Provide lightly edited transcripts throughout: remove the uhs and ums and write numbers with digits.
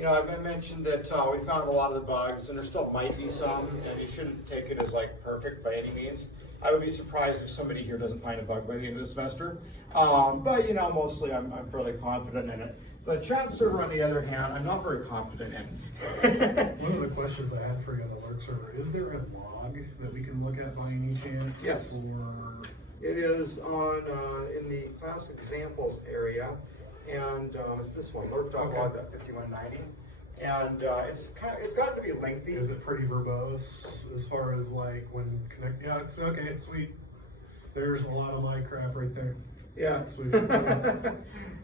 you know, I mentioned that we found a lot of the bugs, and there still might be some, and you shouldn't take it as like perfect by any means. I would be surprised if somebody here doesn't find a bug by the end of the semester. But you know, mostly I'm fairly confident in it. The chat server, on the other hand, I'm not very confident in. One of the questions I had for you on the work server, is there a log that we can look at by any chance? Yes. Or... It is on in the class examples area, and it's this one, lurk.log.5190, and it's gotten to be lengthy. Is it pretty verbose as far as like when connect? Yeah, it's okay, it's sweet. There's a lot of my crap right there. Yeah, sweet.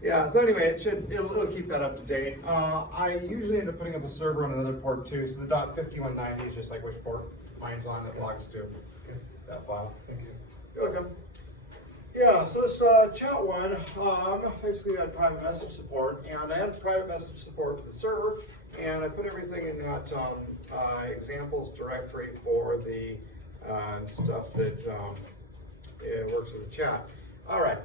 Yeah. So anyway, it'll keep that up to date. I usually end up putting up a server on another port too. So the .5190 is just like which port mine's on that logs to that file. Thank you. You're welcome. Yeah, so this chat one, basically had private message support, and I had private message support to the server, and I put everything in that examples directory for the stuff that it works with the chat. All right,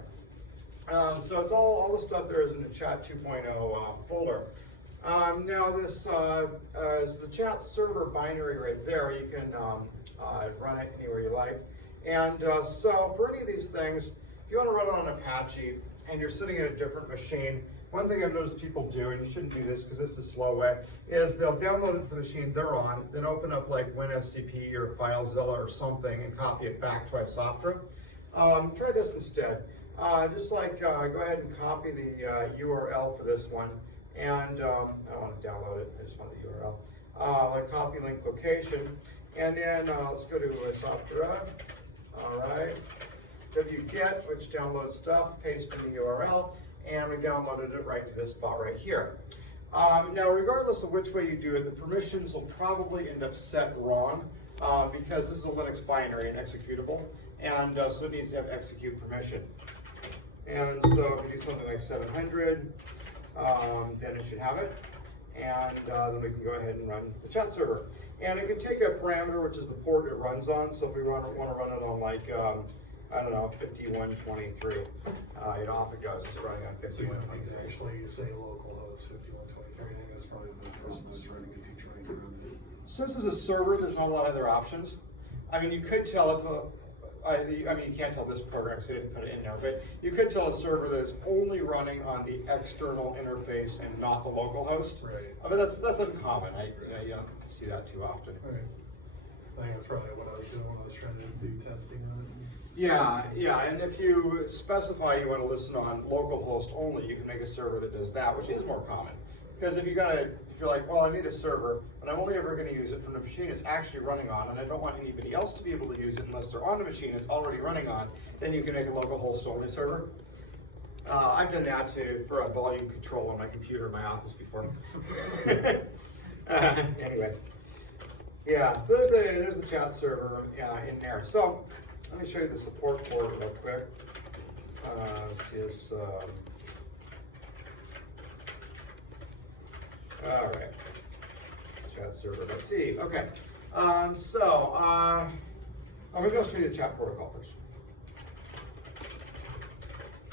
so it's all the stuff there is in the chat 2.0 folder. Now this is the chat server binary right there. You can run it anywhere you like. And so for any of these things, if you want to run it on Apache and you're sitting at a different machine, one thing I've noticed people do, and you shouldn't do this because this is a slow way, is they'll download it to the machine they're on, then open up like WinSCP or FileZilla or something and copy it back to Isoptra. Try this instead. Just like go ahead and copy the URL for this one, and I don't want to download it, I just want the URL. Like copy link location, and then let's go to Isoptra. All right, wget, which downloads stuff, paste in the URL, and we downloaded it right to this spot right here. Now, regardless of which way you do it, the permissions will probably end up set wrong because this is a Linux binary and executable, and so it needs to have execute permission. And so if you do something like 700, then it should have it, and then we can go ahead and run the chat server. And it can take a parameter, which is the port it runs on. So if we want to run it on like, I don't know, 5123, you know, off it goes. It's running on 5123. So you don't need to actually say localhost 5123. I think that's probably the person that's running a teacher right around it. So this is a server. There's not a lot of other options. I mean, you could tell it to, I mean, you can't tell this program, so you didn't put it in there, but you could tell a server that is only running on the external interface and not the local host. Right. But that's uncommon. You don't see that too often. Right. I think that's probably what I was doing when I was trying to do testing on it. Yeah, and if you specify you want to listen on localhost only, you can make a server that does that, which is more common. Because if you're like, well, I need a server, but I'm only ever going to use it from the machine it's actually running on, and I don't want anybody else to be able to use it unless they're on the machine it's already running on, then you can make a localhost only server. I've done that for a volume control on my computer in my office before. Anyway, yeah, so there's the chat server in there. So let me show you the support for it real quick. All right, chat server, let's see, okay. Maybe I'll show you the chat protocol first.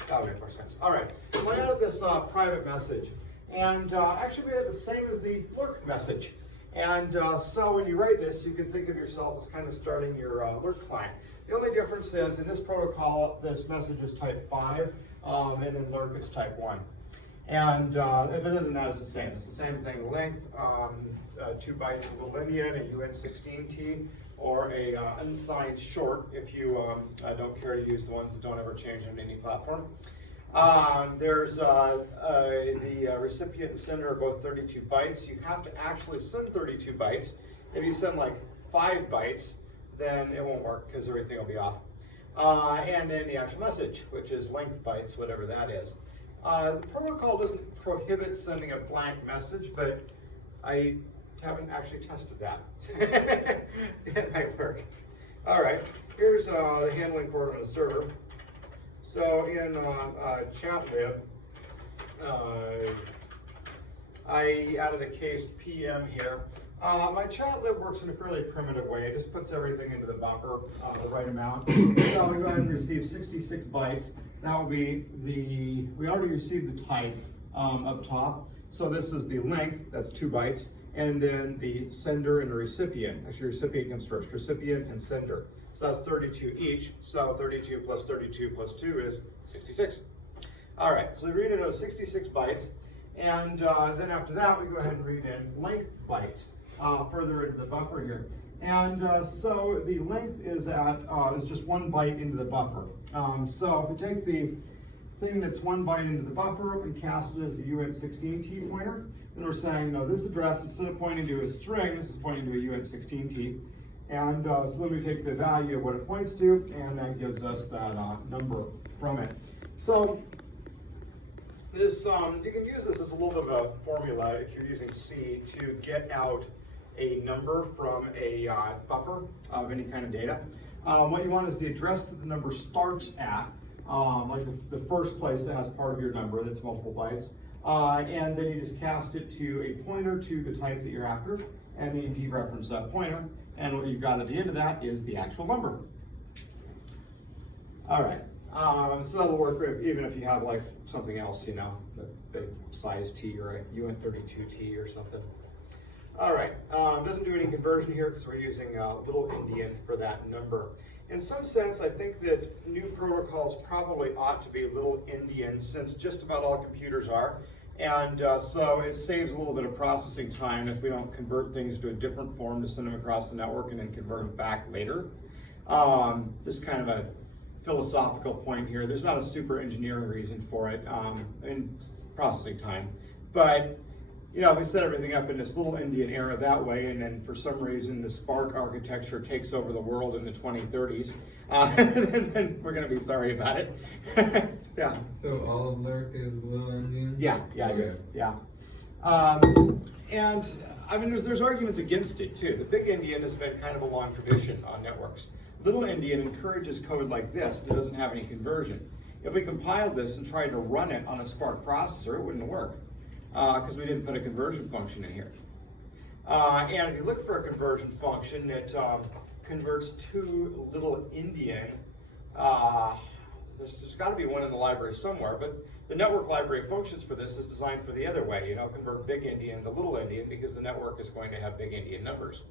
That would make more sense. All right, so I added this private message, and actually we had the same as the lurk message. And so when you write this, you can think of yourself as kind of starting your lurk client. The only difference is in this protocol, this message is type 5, and in lurk it's type 1. And other than that, it's the same. It's the same thing, length, 2 bytes of a linear, a UN16T, or a unsigned short if you don't care to use the ones that don't ever change on any platform. There's the recipient and sender are both 32 bytes. You have to actually send 32 bytes. If you send like 5 bytes, then it won't work because everything will be off. And then the actual message, which is length bytes, whatever that is. The protocol doesn't prohibit sending a blank message, but I haven't actually tested that. It might work. All right, here's the handling for it on the server. So in chatlib, I added a case PM here. My chatlib works in a fairly primitive way. It just puts everything into the buffer, the right amount. So we go ahead and receive 66 bytes. That would be we already received the type up top. So this is the length, that's 2 bytes, and then the sender and the recipient. Actually, recipient comes first, recipient and sender. So that's 32 each, so 32 plus 32 plus 2 is 66. All right, so we read it as 66 bytes, and then after that, we go ahead and read in length bytes further into the buffer here. And so the length is just 1 byte into the buffer. So if we take the thing that's 1 byte into the buffer and cast it as a uint16t pointer, then we're saying, no, this address, instead of pointing to a string, this is pointing to a uint16t. And so then we take the value of what it points to, and that gives us that number from it. So this, you can use this as a little bit of a formula if you're using C to get out a number from a buffer of any kind of data. What you want is the address that the number starts at, like the first place that has part of your number that's multiple bytes, and then you just cast it to a pointer to the type that you're after, and then you dereference that pointer, and what you've got at the end of that is the actual number. All right, so that'll work even if you have like something else, you know, a big size T or a uint32T or something. All right, doesn't do any conversion here because we're using little endian for that number. In some sense, I think that new protocols probably ought to be little endian, since just about all computers are. And so it saves a little bit of processing time if we don't convert things to a different form to send them across the network and then convert them back later. Just kind of a philosophical point here. There's not a super engineering reason for it in processing time. But you know, if we set everything up in this little endian era that way, and then for some reason the Spark architecture takes over the world in the 2030s, then we're going to be sorry about it. Yeah. So all of Lurk is little endian? Yeah, it is. Yeah. And I mean, there's arguments against it too. The big endian has been kind of a long tradition on networks. Little endian encourages code like this that doesn't have any conversion. If we compiled this and tried to run it on a Spark processor, it wouldn't work, because we didn't put a conversion function in here. And if you look for a conversion function that converts to little endian, there's got to be one in the library somewhere, but the network library of functions for this is designed for the other way, you know, convert big endian to little endian, because the network is going to have big endian numbers.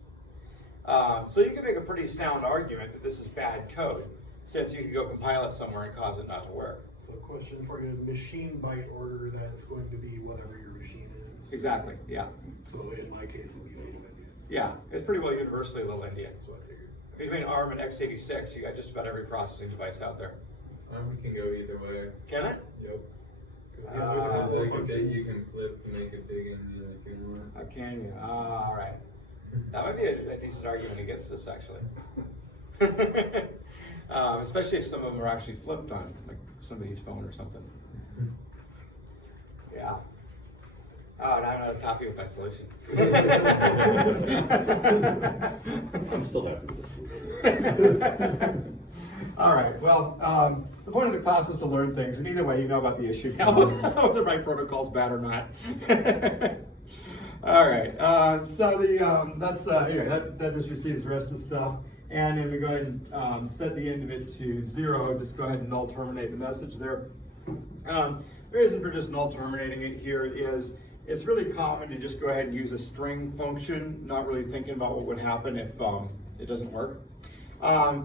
So you can make a pretty sound argument that this is bad code, since you could go compile it somewhere and cause it not to work. So question for you, machine byte order, that's going to be whatever your machine is. Exactly, yeah. So in my case, it'll be little endian. Yeah, it's pretty well universally little endian. That's what I figured. Between ARM and x86, you got just about every processing device out there. We can go either way. Can it? Yep. There's a couple of Like a bit you functions. can flip to make it big endian if you want. Can you? All right. That might be a decent argument against this, actually. Especially if some of them are actually flipped on, like somebody's phone or something. Yeah. Oh, now I'm not as happy with my solution. I'm still happy with this. All right, well, the point of the class is to learn things, and either way, you know about the issue now, whether the right protocol's bad or not. All right, so anyway, that just receives the rest of the stuff. And then we go ahead and set the end of it to 0, just go ahead and null terminate the message there. The reason for just null terminating it here is it's really common to just go ahead and use a string function, not really thinking about what would happen if it doesn't work.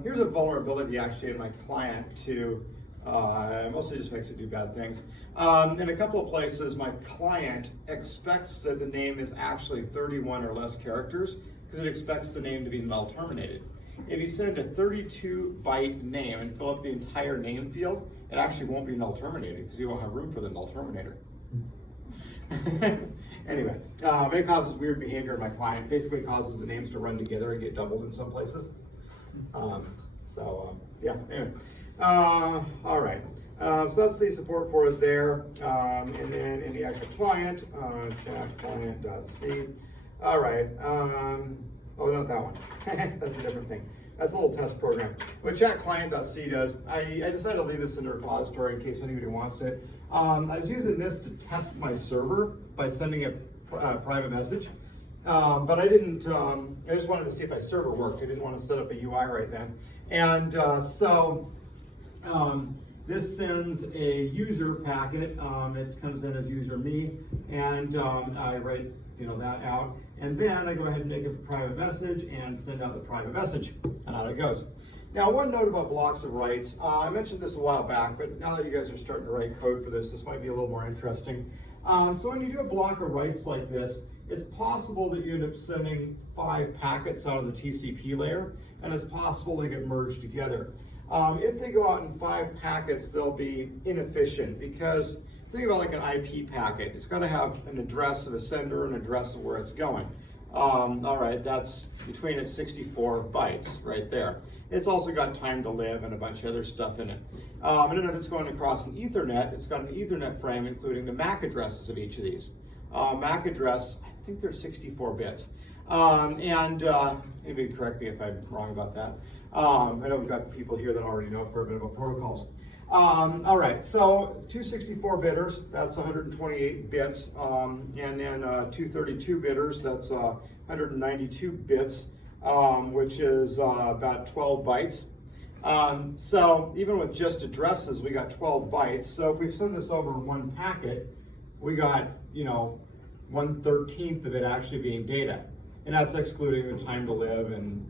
Here's a vulnerability actually in my client too. Mostly just makes it do bad things. In a couple of places, my client expects that the name is actually 31 or less characters, because it expects the name to be null terminated. If you send a 32-byte name and fill up the entire name field, it actually won't be null terminated because you won't have room for the null terminator. Anyway, it causes weird behavior in my client. Basically causes the names to run together and get doubled in some places. Yeah, anyway. All right, so that's the support for it there. And then in the actual client, chat client.c. All right, oh, not that one. That's a different thing. That's a little test program. What chat client.c does, I decided to leave this in the repository in case anybody wants it. I was using this to test my server by sending a private message. But I didn't, I just wanted to see if my server worked. I didn't want to set up a UI right then. And This sends a user packet. It comes in as user me, and I write that out. And then I go ahead and make a private message and send out the private message, and out it goes. Now, one note about blocks of writes. I mentioned this a while back, but now that you guys are starting to write code for this might be a little more interesting. So when you do a block of writes like this, it's possible that you end up sending 5 packets out of the TCP layer, and it's possible they get merged together. If they go out in 5 packets, they'll be inefficient, because think about like an IP packet. It's got to have an address of the sender and an address of where it's going. All right, that's between its 64 bytes right there. It's also got time to live and a bunch of other stuff in it. And then if it's going across an Ethernet, it's got an Ethernet frame including the MAC addresses of each of these. MAC address, I think they're 64 bits. Maybe correct me if I'm wrong about that. I know we've got people here that already know for a bit about protocols. All right, so 264 bitters, that's 128 bits, and then 232 bitters, that's 192 bits, which is about 12 bytes. So even with just addresses, we got 12 bytes. So if we send this over one packet, we got, 1/13 of it actually being data. And that's excluding the time to live and,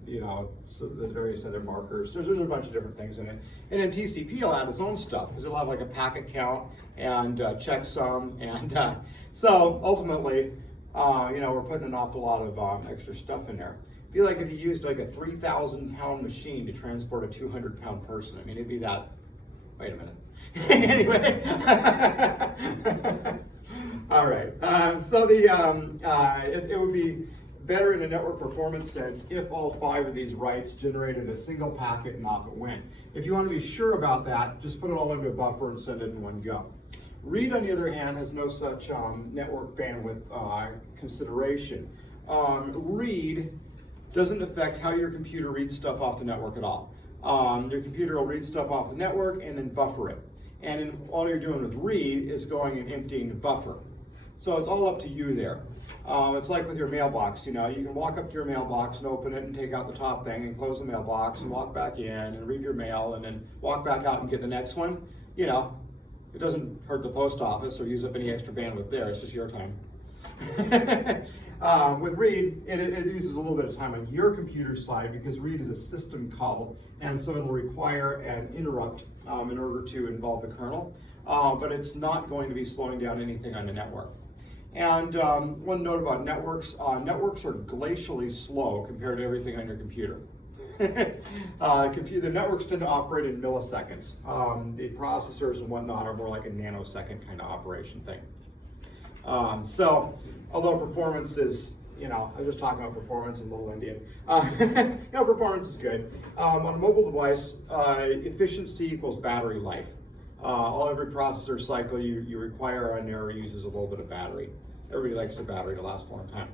so the various other markers. There's a bunch of different things in it. And then TCP will have its own stuff, because it'll have like a packet count and checksum. And so ultimately, we're putting an awful lot of extra stuff in there. It'd be like if you used like a 3,000-pound machine to transport a 200-pound person. I mean, it'd be that, wait a minute. Anyway. All right, so it would be better in a network performance sense if all 5 of these writes generated a single packet and off it went. If you want to be sure about that, just put it all into a buffer and send it in one go. Read, on the other hand, has no such network bandwidth consideration. Read doesn't affect how your computer reads stuff off the network at all. Your computer will read stuff off the network and then buffer it. And then all you're doing with read is going and emptying the buffer. So it's all up to you there. It's like with your mailbox, you can walk up to your mailbox and open it and take out the top thing and close the mailbox and walk back in and read your mail and then walk back out and get the next one. It doesn't hurt the post office or use up any extra bandwidth there, it's just your time. With read, it uses a little bit of time on your computer side, because read is a system call, and so it'll require an interrupt in order to involve the kernel, but it's not going to be slowing down anything on the network. And one note about networks, networks are glacially slow compared to everything on your computer. The networks tend to operate in milliseconds. The processors and whatnot are more like a nanosecond kind of operation thing. So, although performance is, I was just talking about performance in Little Indian. Performance is good. On a mobile device, efficiency equals battery life. Every processor cycle you require on there uses a little bit of battery. Everybody likes their battery to last a long time.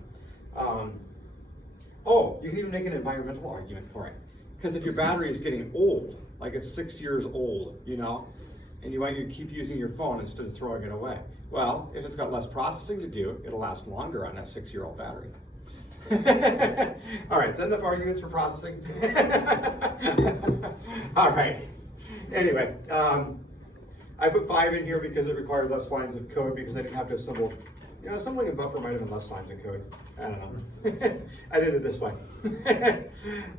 You can even make an environmental argument for it. Because if your battery is getting old, like it's 6 years old, and you want to keep using your phone instead of throwing it away. Well, if it's got less processing to do, it'll last longer on that 6-year-old battery. All right, is that enough arguments for processing? All right. Anyway, I put 5 in here because it required less lines of code, because I didn't have to assemble. Assembling a buffer might have been less lines of code. I don't know. I did it this way. Okay,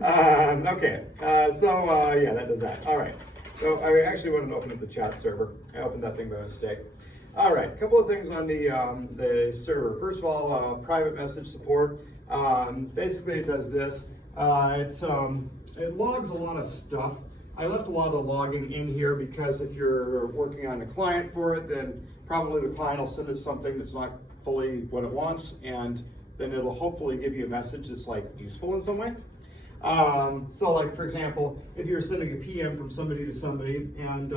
yeah, that does that. All right. So I actually wanted to open up the chat server. I opened that thing by mistake. All right, a couple of things on the server. First of all, private message support. Basically, it does this. It logs a lot of stuff. I left a lot of the logging in here because if you're working on a client for it, then probably the client will send us something that's not fully what it wants, and then it'll hopefully give you a message that's like useful in some way. So like, for example, if you're sending a PM from somebody to somebody and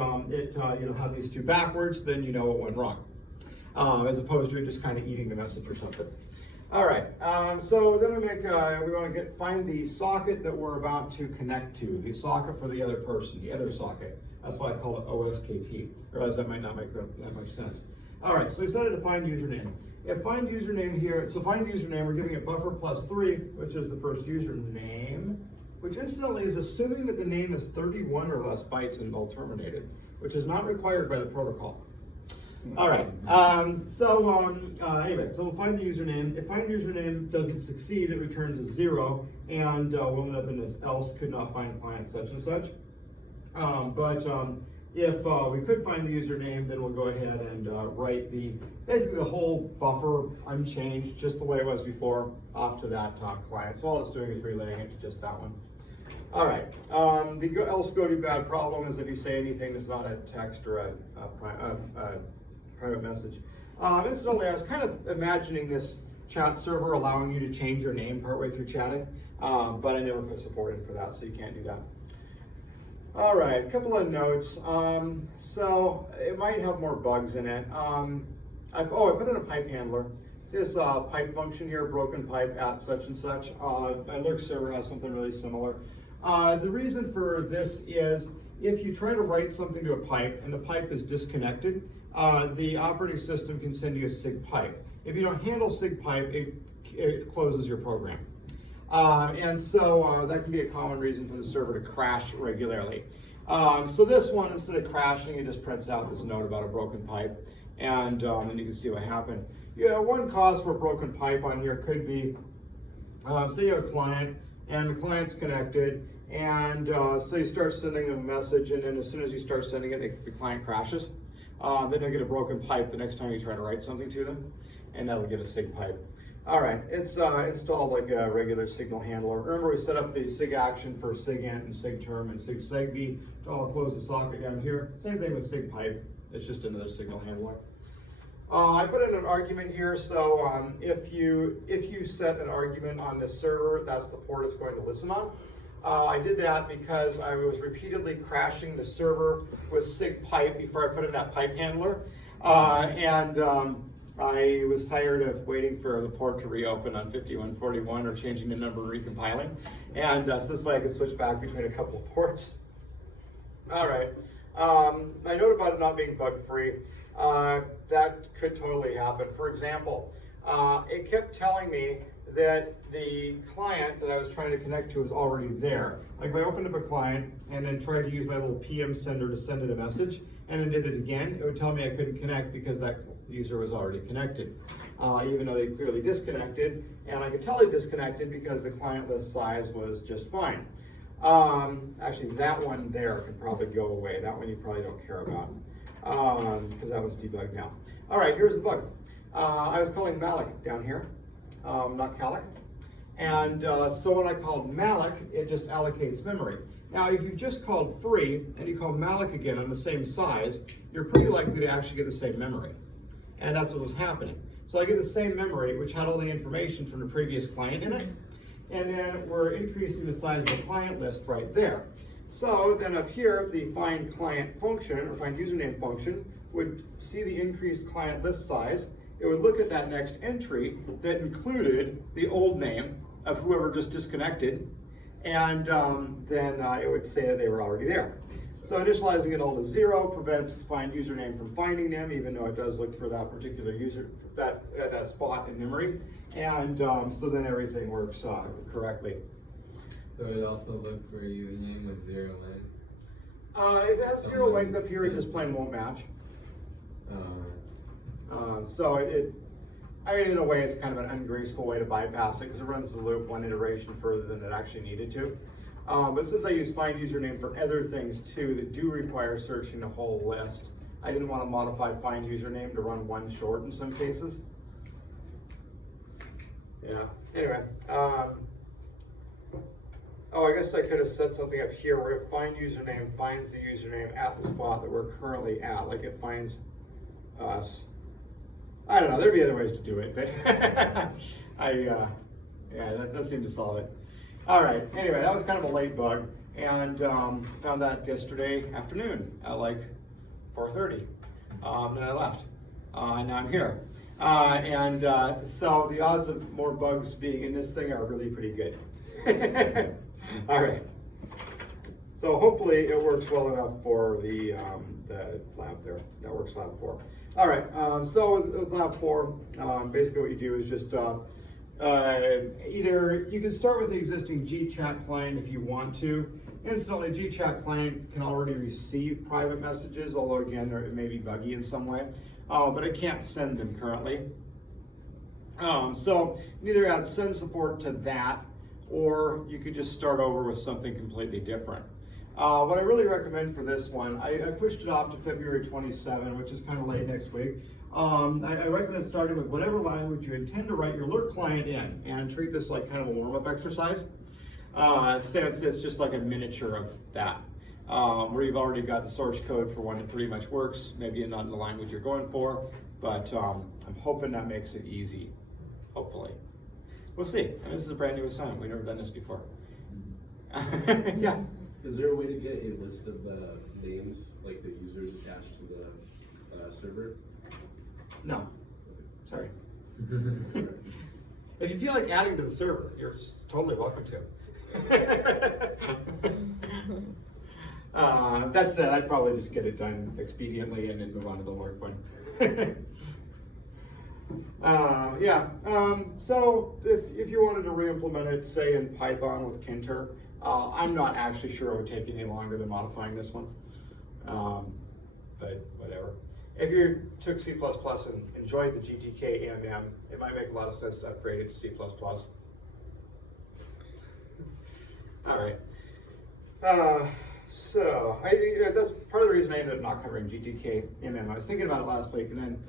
have these 2 backwards, then you know what went wrong, as opposed to it just kind of eating the message or something. All right, so then we want to find the socket that we're about to connect to, the socket for the other person, the other socket. That's why I call it OSKT. I realize that might not make that much sense. All right, so we set it to find username. If find username here, so find username, we're giving it buffer +3, which is the first username, which incidentally is assuming that the name is 31 or less bytes and null terminated, which is not required by the protocol. All right, anyway, so we'll find the username. If find username doesn't succeed, it returns a 0, and we'll end up in this else could not find client such and such. If we could find the username, then we'll go ahead and write basically the whole buffer unchanged, just the way it was before, off to that client. So all it's doing is relaying it to just that one. All right, the else go to bad problem is if you say anything that's not a text or a private message. Incidentally, I was kind of imagining this chat server allowing you to change your name partway through chatting, but I never put support in for that, so you can't do that. All right, a couple of notes. So it might have more bugs in it. I put in a pipe handler. This pipe function here, broken pipe at such and such. Lurk server has something really similar. The reason for this is if you try to write something to a pipe and the pipe is disconnected, the operating system can send you a SIG pipe. If you don't handle SIG pipe, it closes your program. That can be a common reason for the server to crash regularly. So this one, instead of crashing, it just prints out this note about a broken pipe, and you can see what happened. Yeah, one cause for a broken pipe on here could be, say you have a client, and the client's connected, and so you start sending them a message, and then as soon as you start sending it, the client crashes. Then they'll get a broken pipe the next time you try to write something to them, and that'll get a SIG pipe. All right, it's installed like a regular signal handler. Remember, we set up the SIG action for SIGINT and SIGTERM and SIG-SEGB to all close the socket down here. Same thing with SIG pipe. It's just another signal handler. I put in an argument here, so if you set an argument on this server, that's the port it's going to listen on. I did that because I was repeatedly crashing the server with SIG pipe before I put in that pipe handler, I was tired of waiting for the port to reopen on 5141 or changing the number and recompiling. And so this way I could switch back between a couple of ports. All right. I note about it not being bug-free. That could totally happen. For example, it kept telling me that the client that I was trying to connect to is already there. Like if I opened up a client and then tried to use my little PM sender to send it a message and then did it again, it would tell me I couldn't connect because that user was already connected, even though they clearly disconnected. And I could tell they disconnected because the client list size was just fine. Actually, that one there can probably go away. That one you probably don't care about because that was debugged now. All right, here's the bug. I was calling Malik down here, not Calic. And so when I called Malik, it just allocates memory. Now, if you've just called free and you call Malik again on the same size, you're pretty likely to actually get the same memory. And that's what was happening. So I get the same memory, which had all the information from the previous client in it. And then we're increasing the size of the client list right there. So then up here, the find client function, or find username function, would see the increased client list size. It would look at that next entry that included the old name of whoever just disconnected, and then it would say that they were already there. So initializing it all to 0 prevents find username from finding them, even though it does look for that particular user, that spot in memory. And so then everything works correctly. So it also looked for a username with 0 length. If it has 0 length up here, it just plain won't match. So I mean, in a way, it's kind of an ungraceful way to bypass it because it runs the loop one iteration further than it actually needed to. But since I use find username for other things too that do require searching the whole list, I didn't want to modify find username to run one short in some cases. Yeah, anyway. Oh, I guess I could have set something up here where if find username finds the username at the spot that we're currently at, like it finds us. I don't know, there'd be other ways to do it, but yeah, that does seem to solve it. All right, anyway, that was kind of a late bug, and found that yesterday afternoon at like 4:30. Then I left, and now I'm here. So the odds of more bugs being in this thing are really pretty good. All right. So hopefully it works well enough for the lab there. That works lab 4. All right, so with lab 4, basically what you do is just either you can start with the existing GChat client if you want to, Instantly, GChat client can already receive private messages, although again, it may be buggy in some way, but it can't send them currently. So you either add send support to that, or you could just start over with something completely different. What I really recommend for this one, I pushed it off to February 27, which is kind of late next week. I recommend starting with whatever language you intend to write your alert client in, and treat this like kind of a warm-up exercise. Since it's just like a miniature of that, where you've already got the source code for when it pretty much works, maybe not in the language you're going for, but I'm hoping that makes it easy, hopefully. We'll see. And this is a brand new assignment. We've never done this before. Yeah. Is there a way to get a list of the names, like the users attached to the server? No. Sorry. If you feel like adding to the server, you're totally welcome to. That said, I'd probably just get it done expediently and then move on to the work one. So if you wanted to re-implement it, say in Python with Kinter, I'm not actually sure it would take any longer than modifying this one, but whatever. If you took C++ and enjoyed the GTK AMM, it might make a lot of sense to upgrade it to C++. All right. So that's part of the reason I ended up not covering GTK AMM. I was thinking about it last week, and then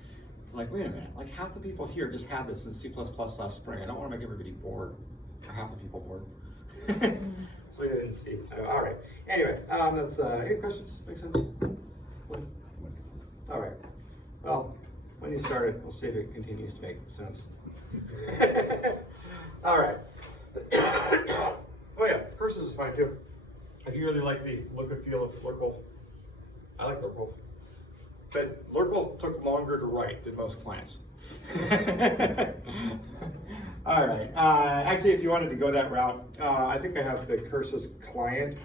it's like, wait a minute, like half the people here just had this in C++ last spring. I don't want to make everybody bored, or half the people bored. So I didn't see. All right. Anyway, that's any questions? Make sense? All right. Well, when you start it, we'll see if it continues to make sense. All right. Oh yeah, curses is fine too. If you really like the look and feel of Lurkwolf, I like Lurkwolf. But Lurkwolf took longer to write than most clients. All right. Actually, if you wanted to go that route, I think I have the curses client.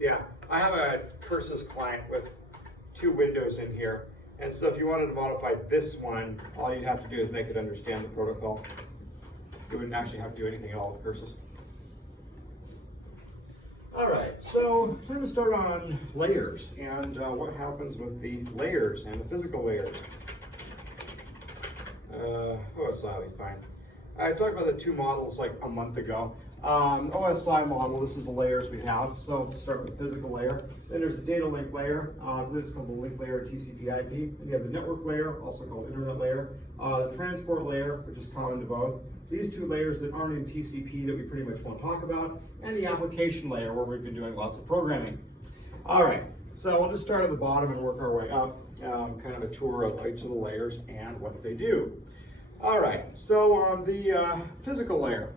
Yeah, I have a curses client with 2 windows in here. And so if you wanted to modify this one, all you'd have to do is make it understand the protocol. You wouldn't actually have to do anything at all with curses. All right, so I'm going to start on layers and what happens with the layers and the physical layers. OSI will be fine. I talked about the 2 models like a month ago. OSI model, this is the layers we have. So we'll start with the physical layer. Then there's the data link layer. This is called the link layer, TCP/IP. Then you have the network layer, also called internet layer. The transport layer, which is common to both. These 2 layers that aren't in TCP that we pretty much won't talk about. And the application layer, where we've been doing lots of programming. All right, so we'll just start at the bottom and work our way up. Kind of a tour of each of the layers and what they do. All right, so the physical layer.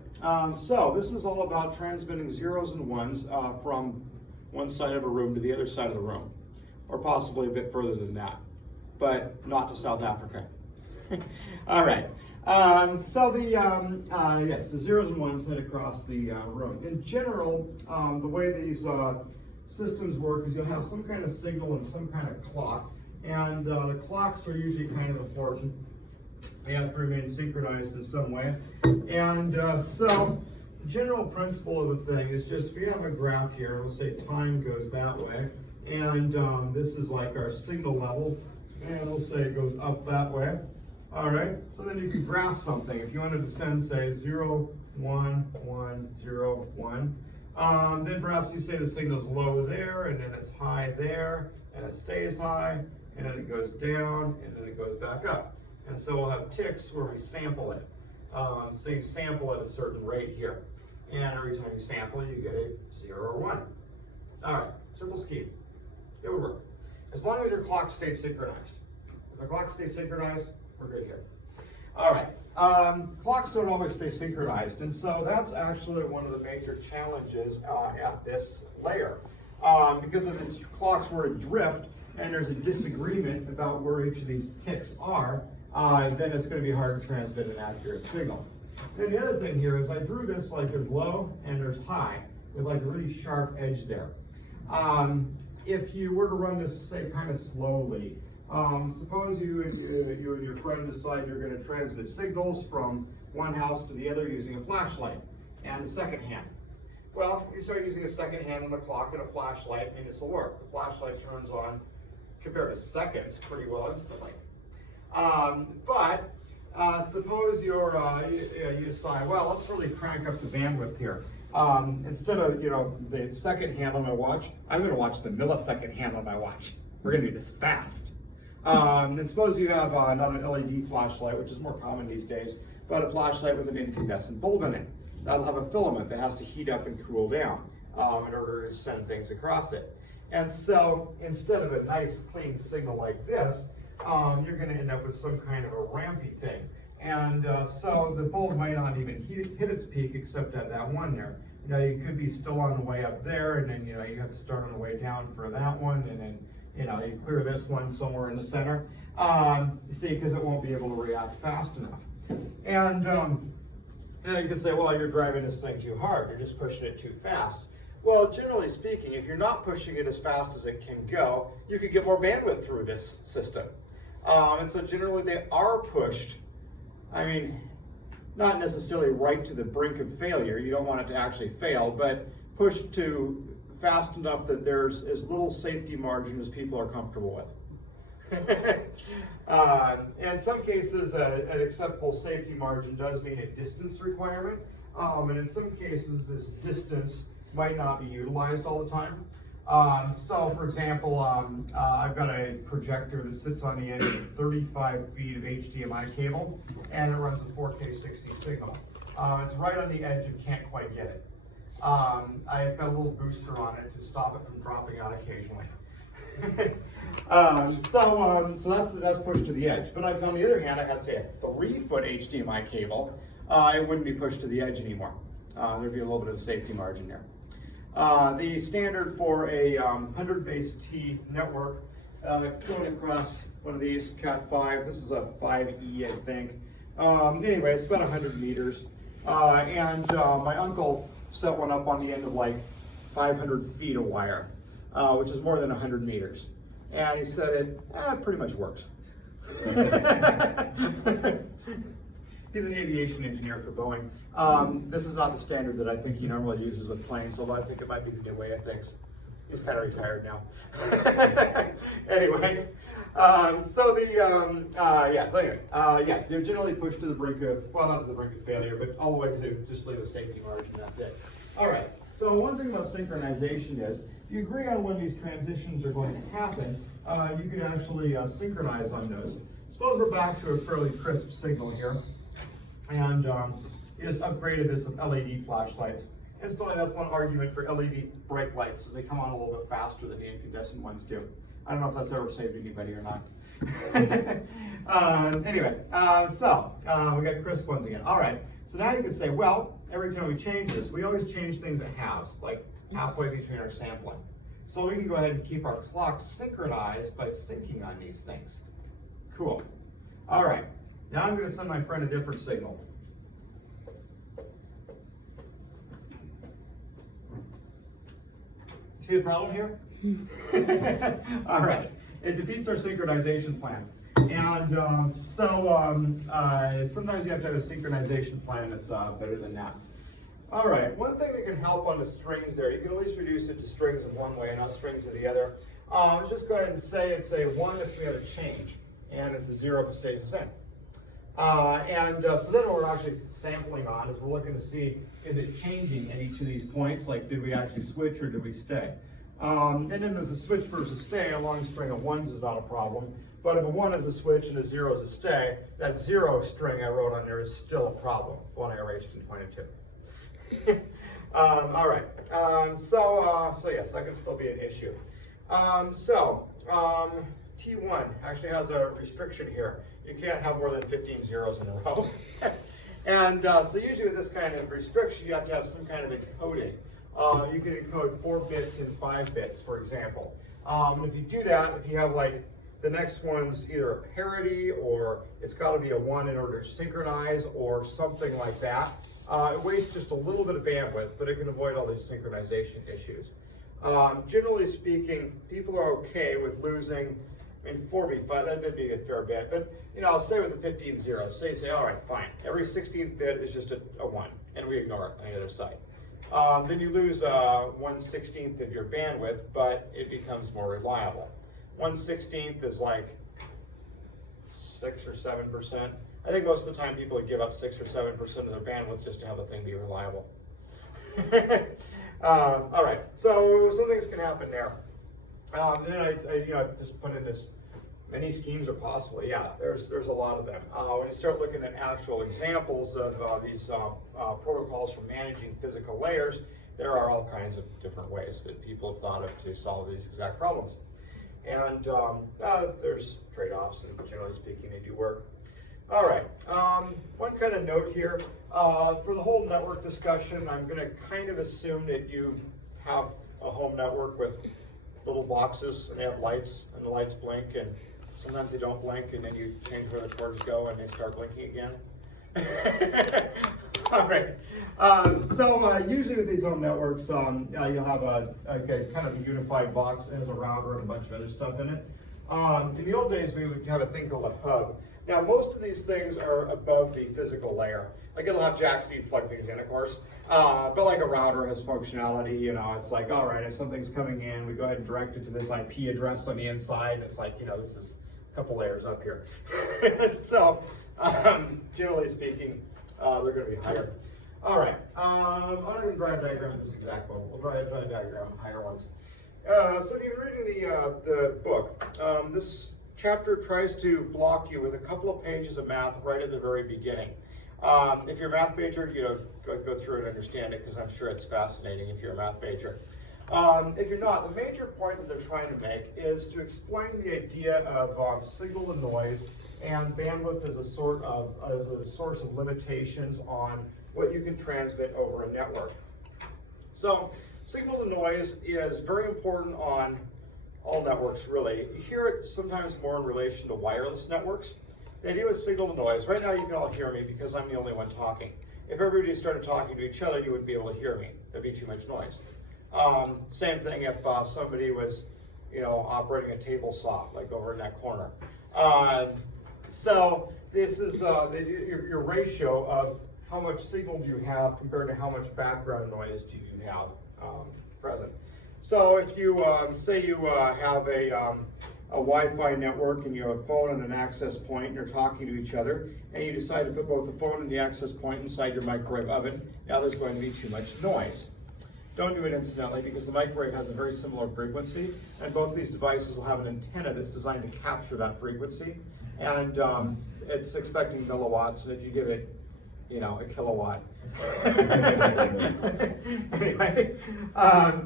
So this is all about transmitting zeros and ones from one side of a room to the other side of the room, or possibly a bit further than that, but not to South Africa. All right. So the yes, the zeros and ones head across the room. In general, the way these systems work is you'll have some kind of signal and some kind of clock, and the clocks are usually kind of important. They have to remain synchronized in some way. And so the general principle of the thing is just, if you have a graph here, let's say time goes that way, and this is like our signal level, and we'll say it goes up that way. All right, so then you can graph something. If you wanted to send, say, 0, 1, 1, 0, 1, then perhaps you say the signal's low there, and then it's high there, and it stays high, and then it goes down, and then it goes back up. And so we'll have ticks where we sample it. So you sample at a certain rate here. And every time you sample, you get a 0 or 1. All right, simple scheme. It would work. As long as your clock stays synchronized. If the clock stays synchronized, we're good here. All right, clocks don't always stay synchronized. And so that's actually one of the major challenges at this layer. Because if the clocks were adrift and there's a disagreement about where each of these ticks are, then it's going to be hard to transmit an accurate signal. And the other thing here is I drew this like there's low and there's high with like a really sharp edge there. If you were to run this, say, kind of slowly, Suppose you and your friend decide you're going to transmit signals from one house to the other using a flashlight and a second hand. Well, you start using a second hand on the clock and a flashlight, and this will work. The flashlight turns on, compared to seconds, pretty well instantly. But suppose you decide, well, let's really crank up the bandwidth here. Instead of the second hand on my watch, I'm going to watch the millisecond hand on my watch. We're going to do this fast. And suppose you have not an LED flashlight, which is more common these days, but a flashlight with an incandescent bulb in it. That'll have a filament that has to heat up and cool down in order to send things across it. And so instead of a nice clean signal like this, you're going to end up with some kind of a rampy thing. And so the bulb might not even hit its peak except at that one there. You could be still on the way up there, and then you have to start on the way down for that one, and then you clear this one somewhere in the center. You see, because it won't be able to react fast enough. And you can say, well, you're driving this thing too hard. You're just pushing it too fast. Well, generally speaking, if you're not pushing it as fast as it can go, you could get more bandwidth through this system. And so generally they are pushed, I mean, not necessarily right to the brink of failure. You don't want it to actually fail, but pushed to fast enough that there's as little safety margin as people are comfortable with. In some cases, an acceptable safety margin does mean a distance requirement. And in some cases, this distance might not be utilized all the time. So for example, I've got a projector that sits on the end of 35 feet of HDMI cable, and it runs a 4K 60 signal. It's right on the edge and can't quite get it. I've got a little booster on it to stop it from dropping out occasionally. So that's pushed to the edge. But on the other hand, I had, say, a 3-foot HDMI cable, it wouldn't be pushed to the edge anymore. There'd be a little bit of a safety margin there. The standard for a 100 base T network going across one of these Cat5, this is a 5E, I think. Anyway, it's about 100 meters. My uncle set one up on the end of like 500 feet of wire, which is more than 100 meters. And he said it pretty much works. He's an aviation engineer for Boeing. This is not the standard that I think he normally uses with planes, although I think it might be the new way of things. He's kind of retired now. Anyway, they're generally pushed to the brink of, well, not to the brink of failure, but all the way to just leave a safety margin, that's it. All right, so one thing about synchronization is, if you agree on when these transitions are going to happen, you can actually synchronize on those. Suppose we're back to a fairly crisp signal here, and you just upgraded this with LED flashlights. Instantly, that's one argument for LED bright lights, as they come on a little bit faster than the incandescent ones do. I don't know if that's ever saved anybody or not. We got crisp ones again. All right, so now you can say, well, every time we change this, we always change things at halves, like halfway between our sampling. So we can go ahead and keep our clock synchronized by syncing on these things. Cool. All right, now I'm going to send my friend a different signal. See the problem here? All right, it defeats our synchronization plan. And sometimes you have to have a synchronization plan that's better than that. All right, one thing that can help on the strings there, you can at least reduce it to strings of one way, not strings of the other. Let's just go ahead and say it's a 1 if we have a change, and it's a 0 if it stays the same. So then what we're actually sampling on is we're looking to see, is it changing at each of these points? Like, did we actually switch or did we stay? And then with a switch versus stay, a long string of 1s is not a problem. But if a 1 is a switch and a 0 is a stay, that 0 string I wrote on there is still a problem, the one I erased and pointed to. All right, so yes, that can still be an issue. T1 actually has a restriction here. You can't have more than 15 zeros in a row. And so usually with this kind of restriction, you have to have some kind of encoding. You can encode 4 bits and 5 bits, for example. If you do that, if you have like the next one's either a parity or it's got to be a 1 in order to synchronize or something like that, it wastes just a little bit of bandwidth, but it can avoid all these synchronization issues. Generally speaking, people are okay with losing I mean, 4v5, that'd be a fair bit, but, you know, I'll say with the 15 zeros, say, all right, fine, every 16th bit is just a 1, and we ignore it on the other side. Then you lose 1/16 of your bandwidth, but it becomes more reliable. 1/16 is like 6 or 7%. I think most of the time people would give up 6 or 7% of their bandwidth just to have the thing be reliable. All right, so some things can happen there. Then I just put in as many schemes as possible. Yeah, there's a lot of them. When you start looking at actual examples of these protocols for managing physical layers, there are all kinds of different ways that people have thought of to solve these exact problems. And there's trade-offs, and generally speaking, they do work. All right, one kind of note here. For the whole network discussion, I'm going to kind of assume that you have a home network with little boxes, and they have lights, and the lights blink, and sometimes they don't blink, and then you change where the cords go, and they start blinking again. All right. Usually with these home networks, you'll have a kind of a unified box. It has a router and a bunch of other stuff in it. In the old days, we would have a thing called a hub. Now, most of these things are above the physical layer. Like, it'll have jacks that you plug things in, of course. But like a router has functionality, you know, it's like, all right, if something's coming in, we go ahead and direct it to this IP address on the inside. And it's like, you know, this is a couple layers up here. So, generally speaking, they're going to be higher. All right, I'm not going to draw a diagram of this exact one. We'll draw a diagram of higher ones. So if you're reading the book, this chapter tries to block you with a couple of pages of math right at the very beginning. If you're a math major, you know, go through it and understand it, because I'm sure it's fascinating if you're a math major. If you're not, the major point that they're trying to make is to explain the idea of signal to noise and bandwidth as a source of limitations on what you can transmit over a network. So signal to noise is very important on all networks, really. You hear it sometimes more in relation to wireless networks. The idea with signal to noise, right now you can all hear me because I'm the only one talking. If everybody started talking to each other, you wouldn't be able to hear me. There'd be too much noise. Same thing if somebody was, you know, operating a table saw, like over in that corner. So this is your ratio of how much signal do you have compared to how much background noise do you have present. So if you say you have a Wi-Fi network and you have a phone and an access point and you're talking to each other, and you decide to put both the phone and the access point inside your microwave oven, now there's going to be too much noise. Don't do it incidentally, because the microwave has a very similar frequency, and both these devices will have an antenna that's designed to capture that frequency, and it's expecting milliwatts, and if you give it, you know, a kilowatt. Anyway,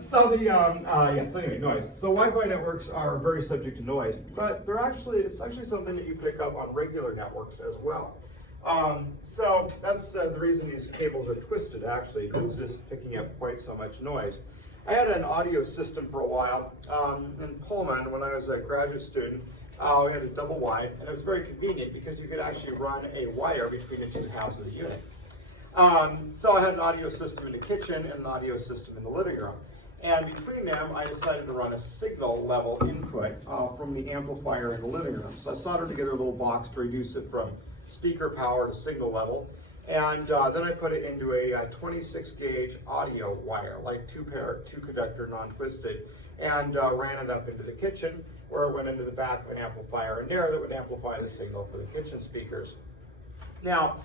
so anyway, noise. So Wi-Fi networks are very subject to noise, but it's actually something that you pick up on regular networks as well. So that's the reason these cables are twisted, actually, to resist picking up quite so much noise. I had an audio system for a while in Pullman when I was a graduate student. We had a double wide, and it was very convenient because you could actually run a wire between the two halves of the unit. So I had an audio system in the kitchen and an audio system in the living room. And between them, I decided to run a signal level input from the amplifier in the living room. So I soldered together a little box to reduce it from speaker power to signal level. And then I put it into a 26 gauge audio wire, like two conductor, non-twisted, and ran it up into the kitchen, where it went into the back of an amplifier in there that would amplify the signal for the kitchen speakers. Now,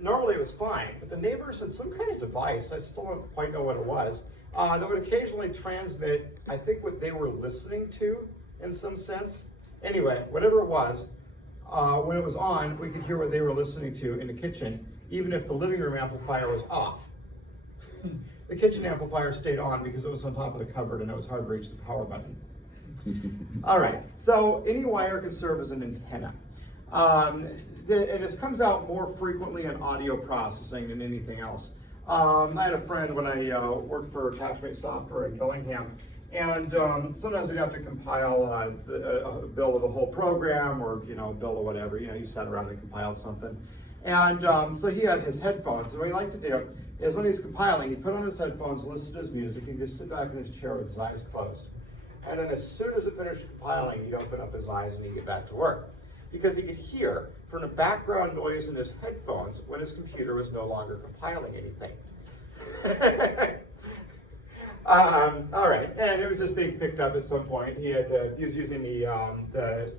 normally it was fine, but the neighbors had some kind of device, I still don't quite know what it was, that would occasionally transmit, I think, what they were listening to in some sense. Anyway, whatever it was, when it was on, we could hear what they were listening to in the kitchen, even if the living room amplifier was off. The kitchen amplifier stayed on because it was on top of the cupboard and it was hard to reach the power button. All right, so any wire can serve as an antenna. And this comes out more frequently in audio processing than anything else. I had a friend when I worked for Attachment Software in Bellingham, and sometimes we'd have to compile a build of the whole program, or a build of whatever. You sat around and compiled something. And so he had his headphones, and what he liked to do is when he was compiling, he'd put on his headphones, listen to his music, and just sit back in his chair with his eyes closed. And then as soon as it finished compiling, he'd open up his eyes and he'd get back to work. Because he could hear from the background noise in his headphones when his computer was no longer compiling anything. All right, and it was just being picked up at some point. He was using the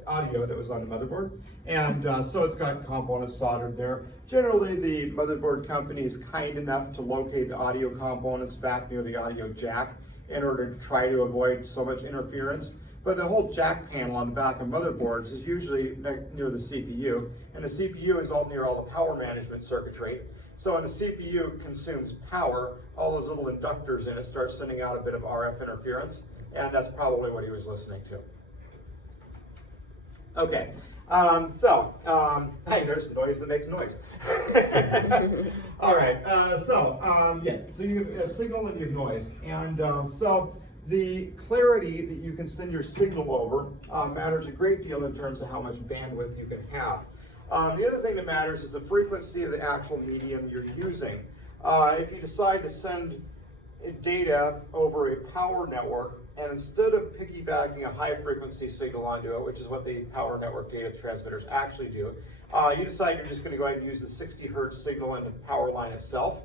audio that was on the motherboard, and so it's got components soldered there. Generally, the motherboard company is kind enough to locate the audio components back near the audio jack in order to try to avoid so much interference. But the whole jack panel on the back of motherboards is usually near the CPU, and the CPU is all near all the power management circuitry. So when the CPU consumes power, all those little inductors in it start sending out a bit of RF interference, and that's probably what he was listening to. Okay, hey, there's noise that makes noise. All right, yes, so you have signal and you have noise, and so the clarity that you can send your signal over matters a great deal in terms of how much bandwidth you can have. The other thing that matters is the frequency of the actual medium you're using. If you decide to send data over a power network, and instead of piggybacking a high frequency signal onto it, which is what the power network data transmitters actually do, you decide you're just going to go ahead and use the 60 hertz signal in the power line itself.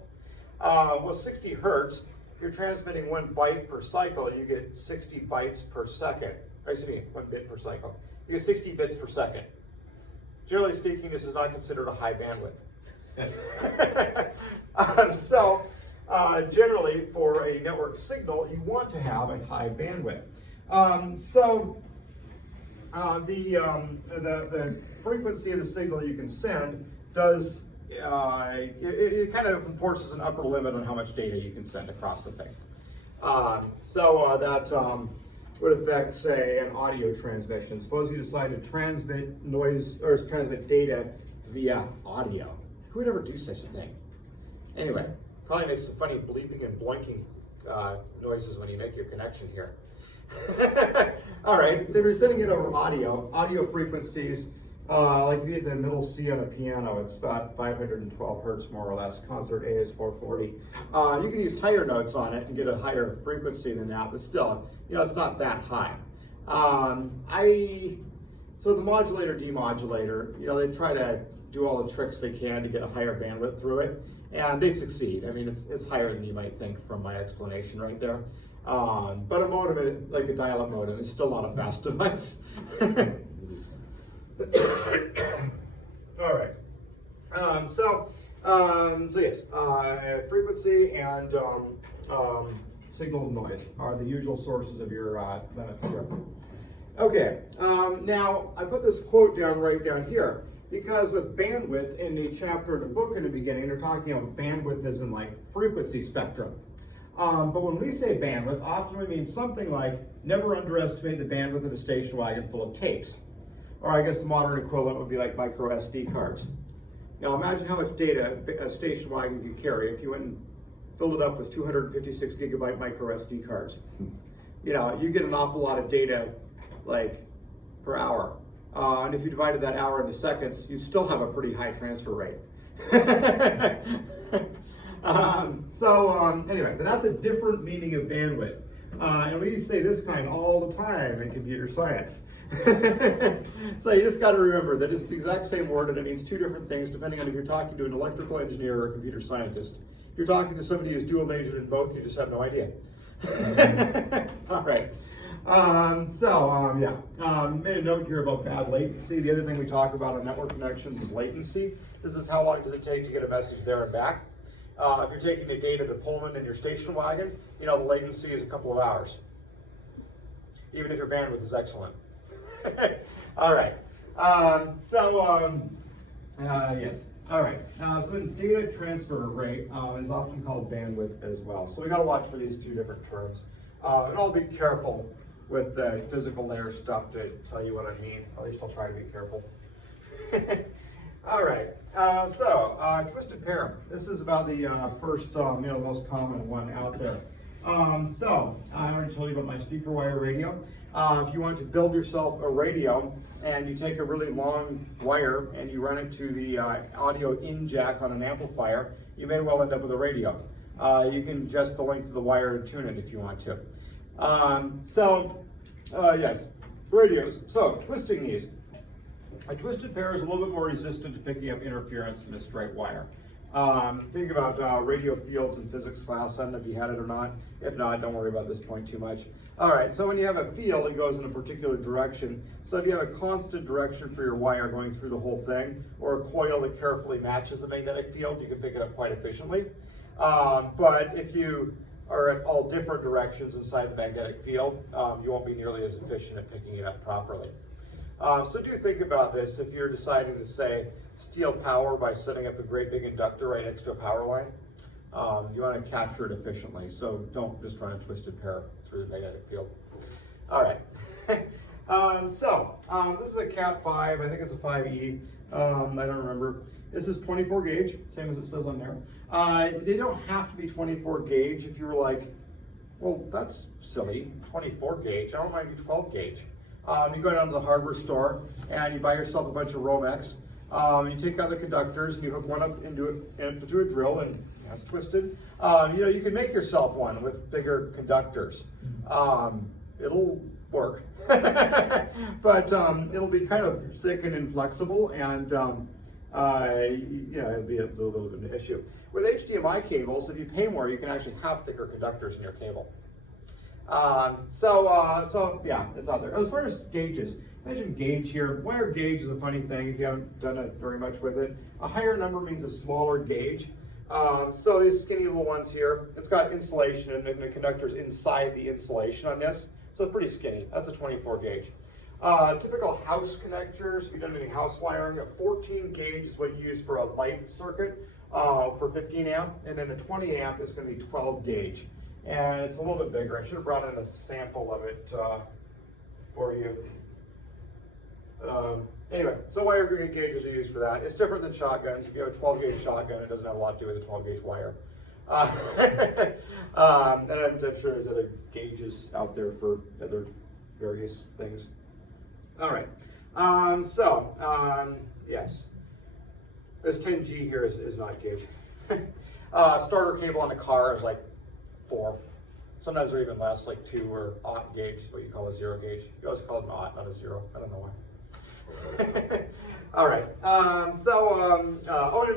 Well, 60 hertz, if you're transmitting 1 byte per cycle, you get 60 bytes per second. Or excuse me, 1 bit per cycle. You get 60 bits per second. Generally speaking, this is not considered a high bandwidth. Generally, for a network signal, you want to have a high bandwidth. The frequency of the signal you can send does, it kind of enforces an upper limit on how much data you can send across the thing. That would affect, say, an audio transmission. Suppose you decide to transmit noise or transmit data via audio. Who would ever do such a thing? Anyway, probably makes some funny bleeping and blinking noises when you make your connection here. All right, so if you're sending it over audio frequencies, like if you hit the middle C on a piano, it's about 512 hertz more or less. Concert A is 440. You can use higher notes on it and get a higher frequency than that, but still, it's not that high. So the modulator, demodulator, they try to do all the tricks they can to get a higher bandwidth through it, and they succeed. I mean, it's higher than you might think from my explanation right there. But a modem, like a dial-up modem, is still not a fast device. All right. Yes, frequency and signal noise are the usual sources of your limits here. Okay. Now I put this quote right down here because with bandwidth in the chapter of the book in the beginning, they're talking about bandwidth as in like frequency spectrum. But when we say bandwidth, often we mean something like never underestimate the bandwidth of a station wagon full of tapes. Or I guess the modern equivalent would be like micro SD cards. Now imagine how much data a station wagon could carry if you went and filled it up with 256 gigabyte micro SD cards. You get an awful lot of data like per hour. And if you divided that hour into seconds, you still have a pretty high transfer rate. Anyway, but that's a different meaning of bandwidth. And we say this kind all the time in computer science. So you just got to remember that it's the exact same word and it means two different things depending on if you're talking to an electrical engineer or a computer scientist. If you're talking to somebody who's dual majored in both, you just have no idea. All right. Made a note here about bad latency. The other thing we talk about on network connections is latency. This is how long does it take to get a message there and back. If you're taking the data to Pullman in your station wagon, the latency is a couple of hours, even if your bandwidth is excellent. All right. Yes. All right. So then data transfer rate is often called bandwidth as well. So we got to watch for these two different terms. And I'll be careful with the physical layer stuff to tell you what I mean. At least I'll try to be careful. All right. Twisted pair. This is about the first, the most common one out there. I already told you about my speaker wire radio. If you want to build yourself a radio and you take a really long wire and you run it to the audio in jack on an amplifier, you may well end up with a radio. You can adjust the length of the wire to tune it if you want to. Yes, radios. So, twisting these. A twisted pair is a little bit more resistant to picking up interference than a straight wire. Think about radio fields in physics class. I don't know if you had it or not. If not, don't worry about this point too much. All right, so when you have a field, it goes in a particular direction. So if you have a constant direction for your wire going through the whole thing, or a coil that carefully matches the magnetic field, you can pick it up quite efficiently. But if you are at all different directions inside the magnetic field, you won't be nearly as efficient at picking it up properly. So do think about this if you're deciding to, say, steal power by setting up a great big inductor right next to a power line. You want to capture it efficiently, so don't just run a twisted pair through the magnetic field. All right. This is a Cat 5, I think it's a 5E, I don't remember. This is 24 gauge, same as it says on there. They don't have to be 24 gauge if you were like, well, that's silly, 24 gauge, I don't mind you 12 gauge. You go down to the hardware store and you buy yourself a bunch of Romex. You take out the conductors and you hook one up into a drill, and that's twisted. You can make yourself one with bigger conductors. It'll work, but it'll be kind of thick and inflexible, and it'll be a little bit of an issue. With HDMI cables, if you pay more, you can actually have thicker conductors in your cable. Yeah, it's out there. As far as gauges, I mentioned gauge here. Wire gauge is a funny thing if you haven't done it very much with it. A higher number means a smaller gauge. So these skinny little ones here, it's got insulation and the conductor's inside the insulation on this. So it's pretty skinny. That's a 24 gauge. Typical house connectors, if you've done any house wiring, a 14 gauge is what you use for a light circuit for 15 amp, and then a 20 amp is going to be 12 gauge. And it's a little bit bigger. I should have brought in a sample of it for you. Anyway, so wire gauges are used for that. It's different than shotguns. If you have a 12 gauge shotgun, it doesn't have a lot to do with a 12 gauge wire. And I'm sure there's other gauges out there for other various things. All right, yes, this 10G here is not gauge. Starter cable on a car is like 4. Sometimes they're even less, like 2 or aught gauge, is what you call a 0 gauge. You always call it an aught, not a 0. I don't know why. All right. And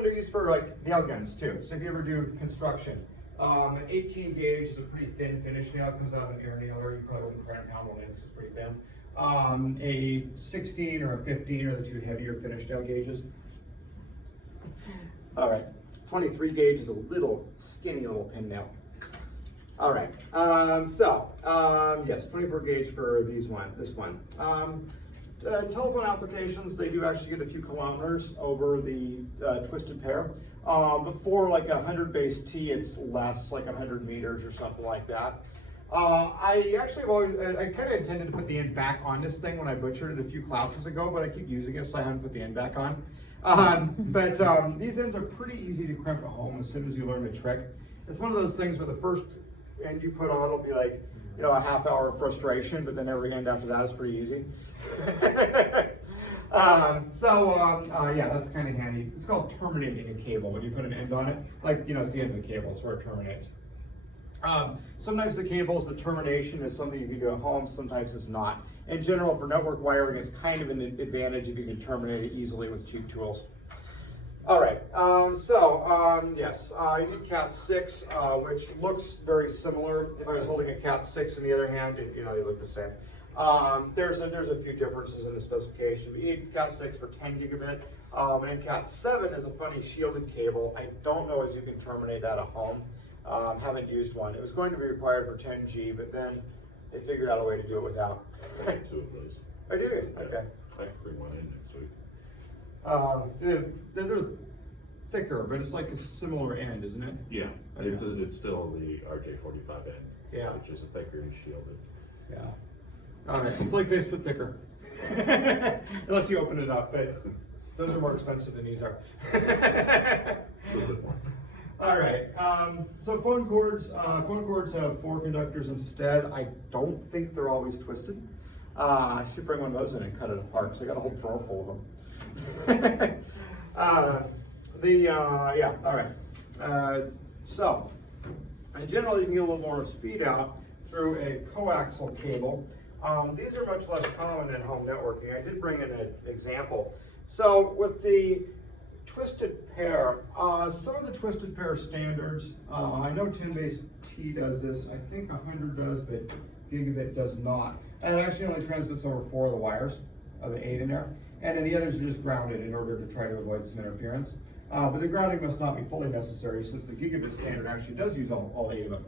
they're used for like nail guns too. So if you ever do construction, 18 gauge is a pretty thin finish nail. It comes out of an air nailer. You probably wouldn't try and pound one in because it's pretty thin. A 16 or a 15 are the 2 heavier finish nail gauges. All right. 23 gauge is a little skinny little pin nail. All right. Yes, 24 gauge for this one. Telephone applications, they do actually get a few kilometers over the twisted pair. But for like a 100 base T, it's less, like 100 meters or something like that. I kind of intended to put the end back on this thing when I butchered it a few classes ago, but I keep using it, so I haven't put the end back on. These ends are pretty easy to crimp at home as soon as you learn the trick. It's one of those things where the first end you put on will be like, a half hour of frustration, but then every end after that is pretty easy. Yeah, that's kind of handy. It's called terminating a cable. When you put an end on it, like, it's the end of the cable, it's where it terminates. Sometimes the cables, the termination is something you can do at home, sometimes it's not. In general, for network wiring, it's kind of an advantage if you can terminate it easily with cheap tools. All right, yes, you need Cat 6, which looks very similar. If I was holding a Cat 6 in the other hand, they look the same. There's a few differences in the specification, but you need Cat 6 for 10 gigabit, and Cat 7 is a funny shielded cable. I don't know as you can terminate that at home. Haven't used one. It was going to be required for 10G, but then they figured out a way to do it without. I have 2 of those. Oh, do you? Okay. I can bring one in next week. They're thicker, but it's like a similar end, isn't it? Yeah, it's still the RJ45 end. Yeah. Which is thicker and shielded. Yeah. All right, it's like this, but thicker. Unless you open it up, but those are more expensive than these are. A little bit more. All right, so phone cords have 4 conductors instead. I don't think they're always twisted. I should bring one of those in and cut it apart, because I got a whole drawer full of them. All right. So, in general, you can get a little more speed out through a coaxial cable. These are much less common in home networking. I did bring in an example. So with the twisted pair, some of the twisted pair standards, I know 10BASE-T does this, I think 100 does, but gigabit does not. And it actually only transmits over 4 of the wires of the 8 in there. And then the others are just grounded in order to try to avoid some interference. But the grounding must not be fully necessary since the gigabit standard actually does use all 8 of them.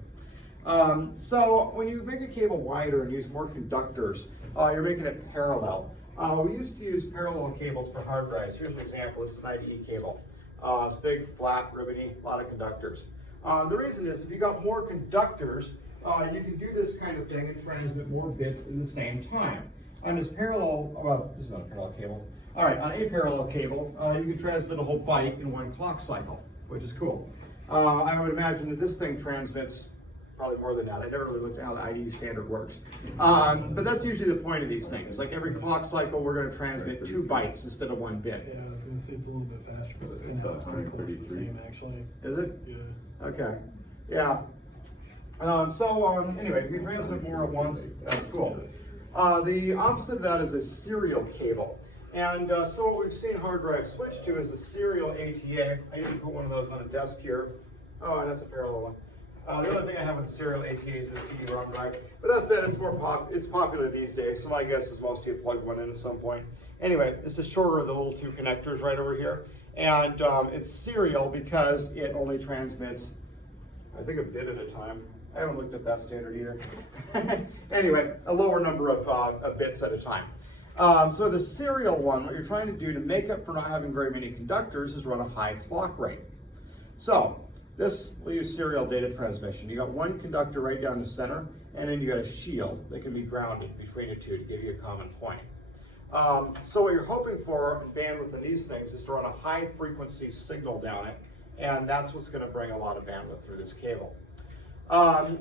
So when you make a cable wider and use more conductors, you're making it parallel. We used to use parallel cables for hard drives. Here's an example. This is an IDE cable. It's big, flat, ribbony, a lot of conductors. The reason is if you got more conductors, you can do this kind of thing and transmit more bits in the same time. On this parallel, well, this is not a parallel cable. All right, on a parallel cable, you can transmit a whole byte in 1 clock cycle, which is cool. I would imagine that this thing transmits probably more than that. I never really looked at how the IDE standard works. But that's usually the point of these things. Like every clock cycle, we're going to transmit 2 bytes instead of 1 bit. Yeah, I was gonna say it's a little bit faster, but It's yeah, about it's pretty close to the 133. same actually. Is it? Yeah. Okay. Yeah. Anyway, if you transmit more at once, that's cool. The opposite of that is a serial cable. And so what we've seen hard drives switch to is a serial ATA. I usually put one of those on a desk here. Oh, and that's a parallel one. The other thing I have with the serial ATA is the CD-ROM drive. But that said, it's popular these days, so my guess is most of you plug one in at some point. Anyway, this is shorter of the little 2 connectors right over here. And it's serial because it only transmits, I think, a bit at a time. I haven't looked at that standard either. Anyway, a lower number of bits at a time. So the serial one, what you're trying to do to make up for not having very many conductors is run a high clock rate. So this will use serial data transmission. You got 1 conductor right down the center, and then you got a shield that can be grounded between the 2 to give you a common point. So what you're hoping for bandwidth in these things is to run a high frequency signal down it, and that's what's going to bring a lot of bandwidth through this cable. The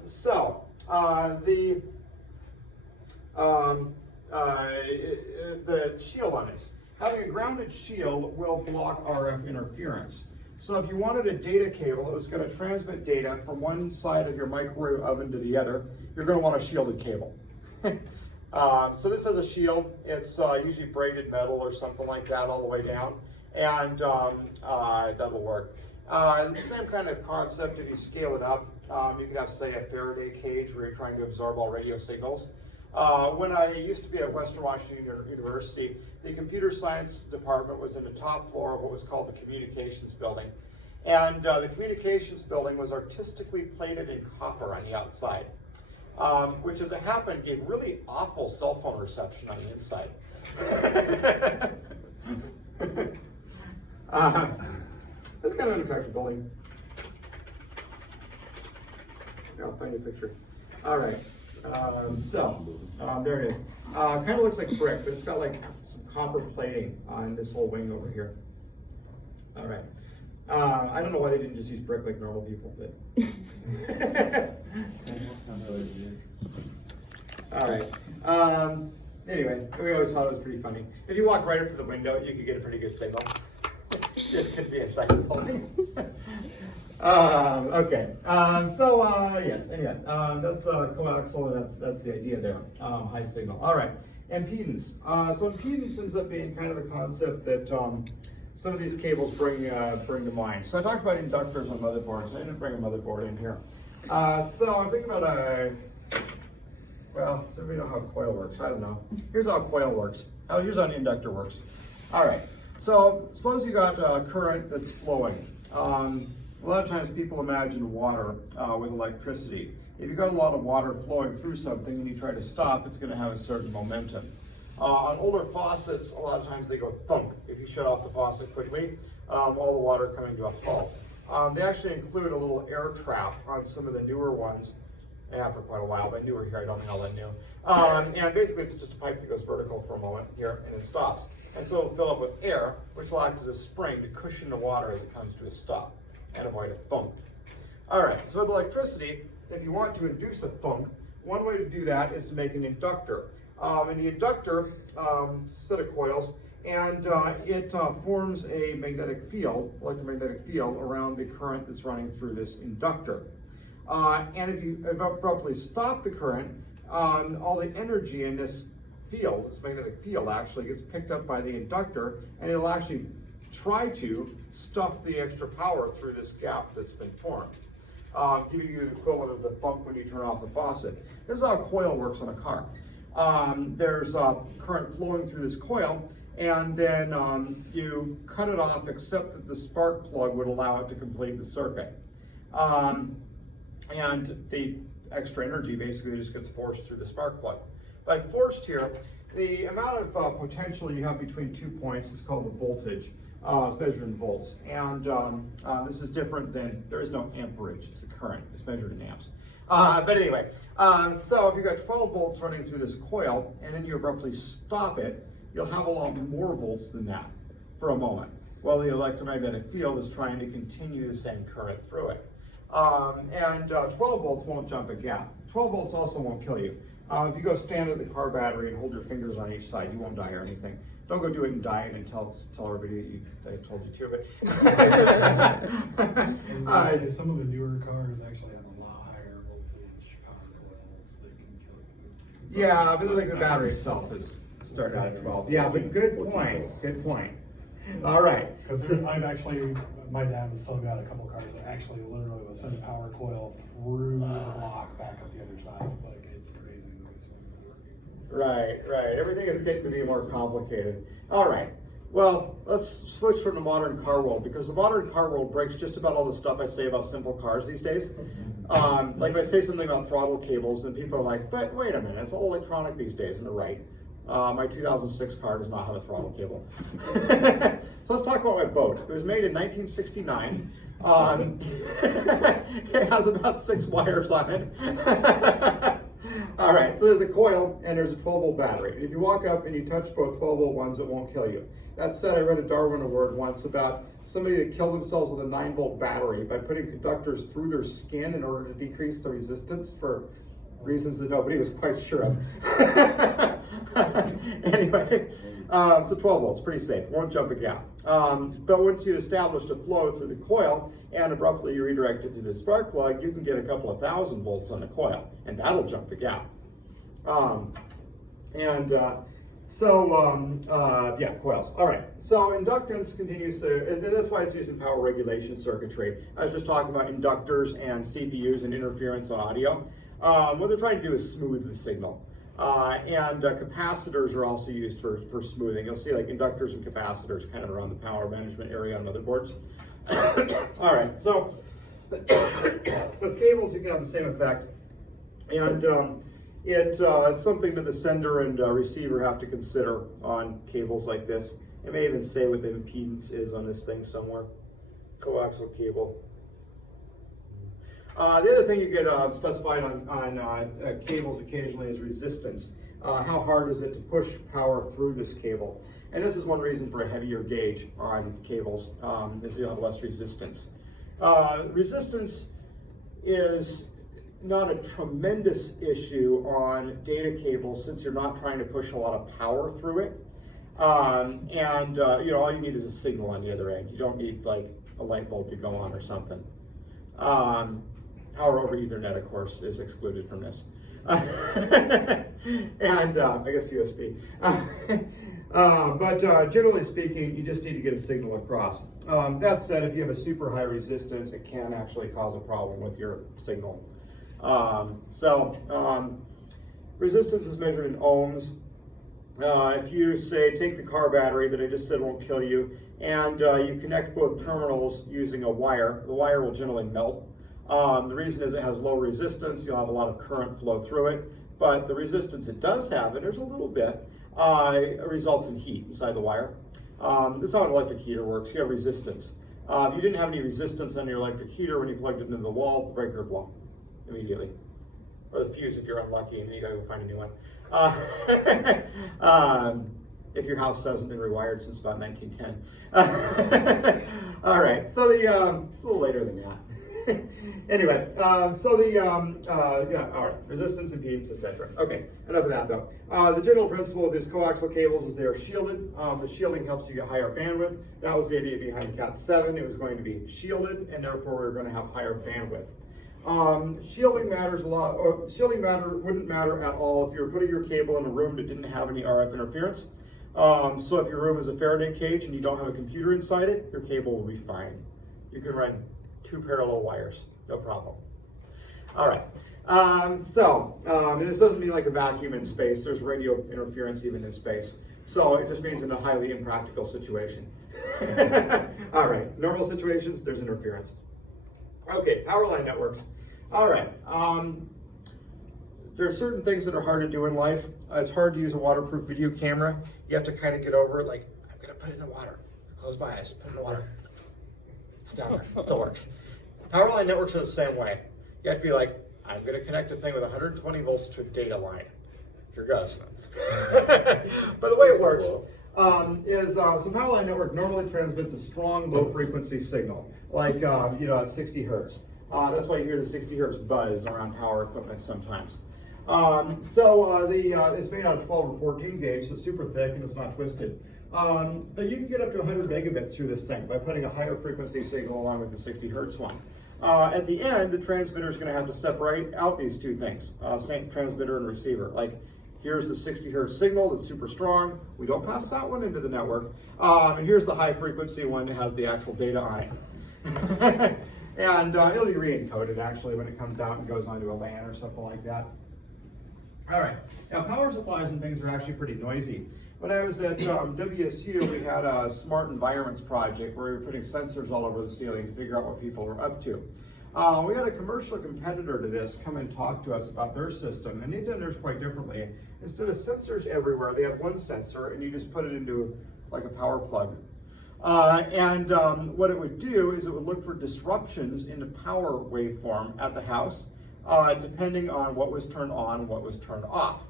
shield on this. Having a grounded shield will block RF interference. So if you wanted a data cable that was going to transmit data from one side of your microwave oven to the other, you're going to want a shielded cable. So this has a shield. It's usually braided metal or something like that all the way down, and that'll work. Same kind of concept if you scale it up. You could have, say, a Faraday cage where you're trying to absorb all radio signals. When I used to be at Western Washington University, the computer science department was in the top floor of what was called the communications building. And the communications building was artistically plated in copper on the outside, which, as it happened, gave really awful cell phone reception on the inside. That's kind of an attractive building. I'll find a picture. All right. There it is. Kind of looks like brick, but it's got like some copper plating on this whole wing over here. All right. I don't know why they didn't just use brick like normal people, but. All right. Anyway, we always thought it was pretty funny. If you walk right up to the window, you could get a pretty good signal. Just couldn't be inside the building. Okay. Yes. Anyway, that's coaxial, and that's the idea there. High signal. All right. Impedance. So impedance ends up being kind of a concept that some of these cables bring to mind. So I talked about inductors on motherboards. I didn't bring a motherboard in here. So I'm thinking about well, does everybody know how a coil works? I don't know. Here's how a coil works. Here's how an inductor works. All right. So suppose you got current that's flowing. A lot of times people imagine water with electricity. If you've got a lot of water flowing through something and you try to stop, it's going to have a certain momentum. On older faucets, a lot of times they go thump. If you shut off the faucet quickly, all the water coming to a halt. They actually include a little air trap on some of the newer ones. They have for quite a while, but newer here, I don't know how that new. And basically it's just a pipe that goes vertical for a moment here and it stops. And so it'll fill up with air, which will act as a spring to cushion the water as it comes to a stop and avoid a thump. All right, so with electricity, if you want to induce a thump, one way to do that is to make an inductor. And the inductor, set of coils, and it forms a magnetic field, electromagnetic field, around the current that's running through this inductor. And if you abruptly stop the current, all the energy in this field, this magnetic field, actually gets picked up by the inductor, and it'll actually try to stuff the extra power through this gap that's been formed. Giving you the equivalent of the thump when you turn off the faucet. This is how a coil works on a car. There's current flowing through this coil, and then you cut it off except that the spark plug would allow it to complete the circuit. And the extra energy basically just gets forced through the spark plug. By forced here, the amount of potential you have between 2 points is called the voltage. It's measured in volts, and this is different than, there is no amperage, it's the current, it's measured in amps. But anyway, so if you've got 12 volts running through this coil, and then you abruptly stop it, you'll have a lot more volts than that for a moment, while the electromagnetic field is trying to continue the same current through it. 12 volts won't jump a gap. 12 volts also won't kill you. If you go stand at the car battery and hold your fingers on each side, you won't die or anything. Don't go do it and die and tell everybody I told you to, but Some of the newer cars actually have a lot higher voltage power coils that can kill you. yeah, but like the battery itself is started out at 12. Yeah, but good point. Good point. All right. Because I've actually, my dad has still got a couple cars that actually literally will send a power coil through the block back up the other side. Like, it's crazy the way some of them are working. Right. Everything is getting to be more complicated. All right. Well, let's switch from the modern car world, because the modern car world breaks just about all the stuff I say about simple cars these days. Like if I say something about throttle cables, then people are like, but wait a minute, it's all electronic these days, and they're right. My 2006 car does not have a throttle cable. So let's talk about my boat. It was made in 1969. It has about 6 wires on it. All right, so there's a coil and there's a 12-volt battery. If you walk up and you touch both 12-volt ones, it won't kill you. That said, I read a Darwin Award once about somebody that killed themselves with a 9-volt battery by putting conductors through their skin in order to decrease the resistance for reasons that nobody was quite sure of. Anyway, so 12 volts, pretty safe, won't jump a gap. But once you established a flow through the coil and abruptly you redirect it through the spark plug, you can get a couple of thousand volts on the coil, and that'll jump the gap. Yeah, coils. All right, so inductance continues to, and that's why it's used in power regulation circuitry. I was just talking about inductors and CPUs and interference on audio. What they're trying to do is smooth the signal. Capacitors are also used for smoothing. You'll see like inductors and capacitors kind of around the power management area on motherboards. All right, so with cables you can have the same effect. And it's something that the sender and receiver have to consider on cables like this. It may even say what the impedance is on this thing somewhere. Coaxial cable. The other thing you get specified on cables occasionally is resistance. How hard is it to push power through this cable? And this is one reason for a heavier gauge on cables, is you'll have less resistance. Resistance is not a tremendous issue on data cables since you're not trying to push a lot of power through it. All you need is a signal on the other end. You don't need like a light bulb to go on or something. Power over Ethernet, of course, is excluded from this. I guess USB. But generally speaking, you just need to get a signal across. That said, if you have a super high resistance, it can actually cause a problem with your signal. Resistance is measured in ohms. If you say, take the car battery that I just said won't kill you, and you connect both terminals using a wire, the wire will generally melt. The reason is it has low resistance, you'll have a lot of current flow through it, but the resistance it does have, and there's a little bit, results in heat inside the wire. This is how an electric heater works. You have resistance. If you didn't have any resistance on your electric heater when you plugged it into the wall, the breaker would blow immediately. Or the fuse if you're unlucky and you gotta go find a new one. If your house hasn't been rewired since about 1910. All right, so it's a little later than that. Anyway, all right, resistance, impedance, etc. Okay, enough of that though. The general principle of these coaxial cables is they are shielded. The shielding helps you get higher bandwidth. That was the idea behind Cat 7. It was going to be shielded, and therefore we were going to have higher bandwidth. Shielding matters a lot, or shielding wouldn't matter at all if you were putting your cable in a room that didn't have any RF interference. So if your room is a Faraday cage and you don't have a computer inside it, your cable will be fine. You can run 2 parallel wires, no problem. All right, and this doesn't mean like a vacuum in space. There's radio interference even in space. So it just means in a highly impractical situation. All right, normal situations, there's interference. Okay, power line networks. All right, there are certain things that are hard to do in life. It's hard to use a waterproof video camera. You have to kind of get over it, like, I'm gonna put it in the water. Close my eyes, put it in the water. It's down there, it still works. Power line networks are the same way. You have to be like, I'm gonna connect a thing with 120 volts to a data line. Here goes. But the way it works is so power line network normally transmits a strong low frequency signal, like at 60 hertz. That's why you hear the 60 hertz buzz around power equipment sometimes. It's made out of 12 or 14 gauge, so it's super thick and it's not twisted. But you can get up to 100 megabits through this thing by putting a higher frequency signal along with the 60 hertz one. At the end, the transmitter is going to have to separate out these two things, transmitter and receiver. Like, here's the 60 hertz signal that's super strong. We don't pass that one into the network. And here's the high frequency one that has the actual data on it. And it'll be re-encoded actually when it comes out and goes onto a LAN or something like that. All right, now power supplies and things are actually pretty noisy. When I was at WSU, we had a smart environments project where we were putting sensors all over the ceiling to figure out what people were up to. We had a commercial competitor to this come and talk to us about their system, and they'd done theirs quite differently. Instead of sensors everywhere, they had one sensor, and you just put it into like a power plug. What it would do is it would look for disruptions in the power waveform at the house, depending on what was turned on and what was turned off.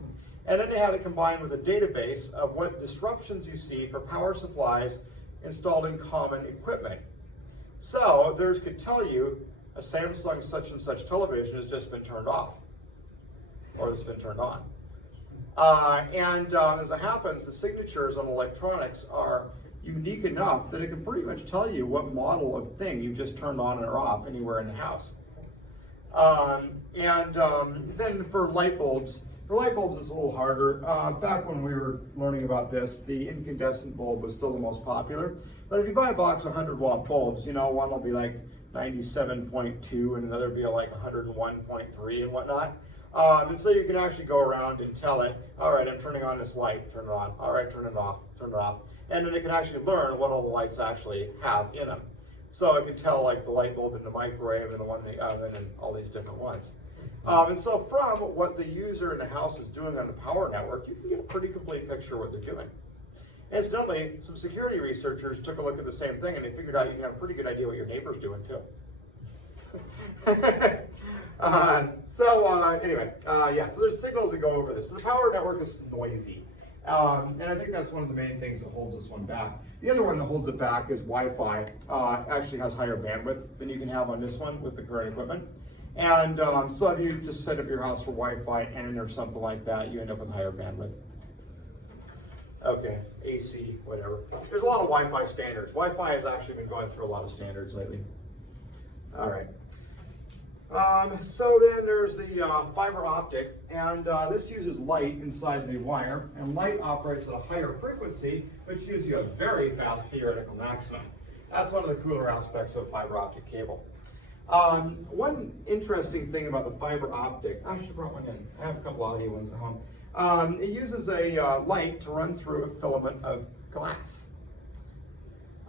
And then they had it combined with a database of what disruptions you see for power supplies installed in common equipment. So theirs could tell you a Samsung such and such television has just been turned off, or it's been turned on. As it happens, the signatures on electronics are unique enough that it can pretty much tell you what model of thing you've just turned on or off anywhere in the house. Then for light bulbs it's a little harder. Back when we were learning about this, the incandescent bulb was still the most popular. But if you buy a box of 100-watt bulbs, one will be like 97.2 and another will be like 101.3 and whatnot. And so you can actually go around and tell it, all right, I'm turning on this light, turn it on. All right, turn it off, turn it off. And then it can actually learn what all the lights actually have in them. So it can tell like the light bulb in the microwave and the one in the oven and all these different ones. And so from what the user in the house is doing on the power network, you can get a pretty complete picture of what they're doing. Incidentally, some security researchers took a look at the same thing and they figured out you can have a pretty good idea what your neighbor's doing too. So there's signals that go over this. So the power network is noisy. And I think that's one of the main things that holds this one back. The other one that holds it back is Wi-Fi. Actually has higher bandwidth than you can have on this one with the current equipment. And so if you just set up your house for Wi-Fi N or something like that, you end up with higher bandwidth. Okay, AC, whatever. There's a lot of Wi-Fi standards. Wi-Fi has actually been going through a lot of standards lately. All right. So then there's the fiber optic, and this uses light inside the wire, and light operates at a higher frequency, which gives you a very fast theoretical maximum. That's one of the cooler aspects of fiber optic cable. One interesting thing about the fiber optic, I should have brought one in. I have a couple audio ones at home. It uses a light to run through a filament of glass.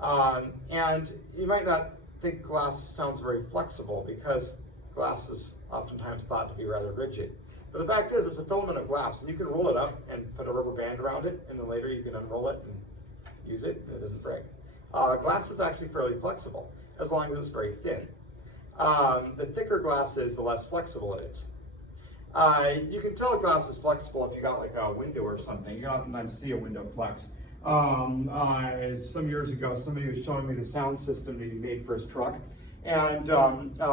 And you might not think glass sounds very flexible because glass is oftentimes thought to be rather rigid. But the fact is, it's a filament of glass, and you can roll it up and put a rubber band around it, and then later you can unroll it and use it, and it doesn't break. Glass is actually fairly flexible, as long as it's very thin. The thicker glass is, the less flexible it is. You can tell glass is flexible if you got like a window or something. You can oftentimes see a window flex. Some years ago, somebody was showing me the sound system that he made for his truck. And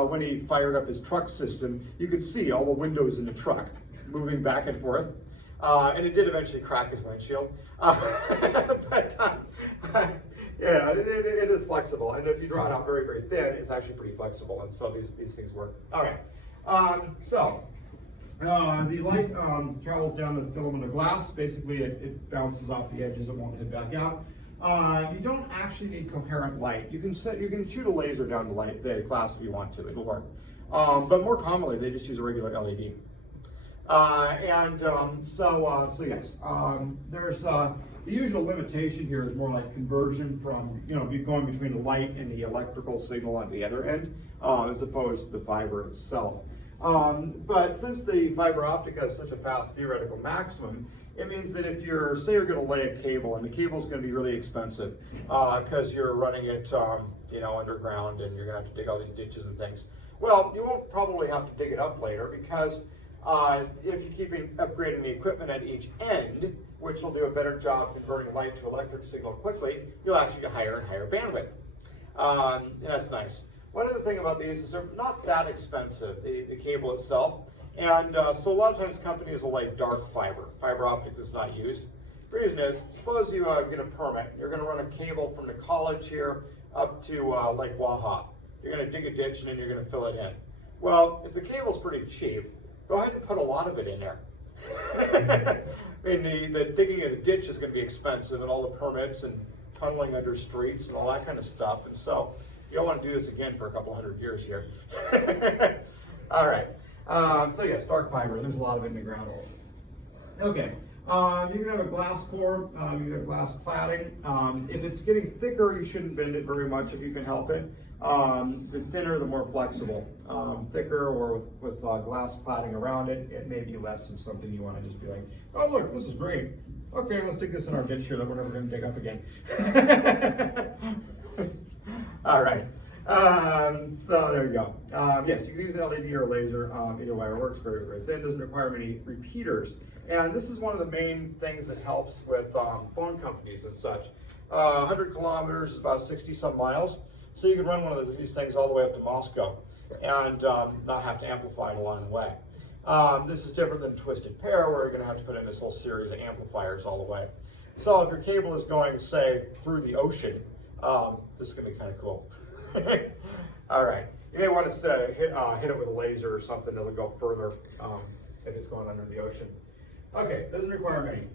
when he fired up his truck system, you could see all the windows in the truck moving back and forth. And it did eventually crack his windshield. Yeah, it is flexible. And if you draw it out very, very thin, it's actually pretty flexible. And so these things work. All right. The light travels down the filament of glass. Basically, it bounces off the edges. It won't hit back out. You don't actually need coherent light. You can shoot a laser down the glass if you want to. It'll work. But more commonly, they just use a regular LED. So yes, there's the usual limitation here is more like conversion from going between the light and the electrical signal on the other end, as opposed to the fiber itself. But since the fiber optic has such a fast theoretical maximum, it means that if you're going to lay a cable, and the cable is going to be really expensive because you're running it, underground, and you're going to have to dig all these ditches and things. Well, you won't probably have to dig it up later because if you keep upgrading the equipment at each end, which will do a better job converting light to electric signal quickly, you'll actually get higher and higher bandwidth. And that's nice. One other thing about these is they're not that expensive, the cable itself. And so a lot of times companies will lay dark fiber. Fiber optic is not used. The reason is, suppose you get a permit. You're going to run a cable from the college here up to Lake Waha. You're going to dig a ditch and then you're going to fill it in. Well, if the cable's pretty cheap, go ahead and put a lot of it in there. I mean, the digging of the ditch is going to be expensive, and all the permits and tunneling under streets and all that kind of stuff. And so you don't want to do this again for a couple hundred years here. All right. So yes, dark fiber. There's a lot of it in the ground. Okay. You can have a glass core. You can have glass cladding. If it's getting thicker, you shouldn't bend it very much if you can help it. The thinner, the more flexible. Thicker or with glass cladding around it, it may be less of something you want to just be like, oh look, this is great. Okay, let's dig this in our ditch here that we're never going to dig up again. All right. So there you go. Yes, you can use an LED or a laser. Either way, it works very, very thin. Doesn't require many repeaters. And this is one of the main things that helps with phone companies and such. 100 kilometers is about 60 some miles. So you can run one of these things all the way up to Moscow and not have to amplify it along the way. This is different than Twisted Pair, where you're going to have to put in this whole series of amplifiers all the way. So if your cable is going, say, through the ocean, this is going to be kind of cool. All right. You may want to hit it with a laser or something that'll go further if it's going under the ocean. Okay, doesn't require many.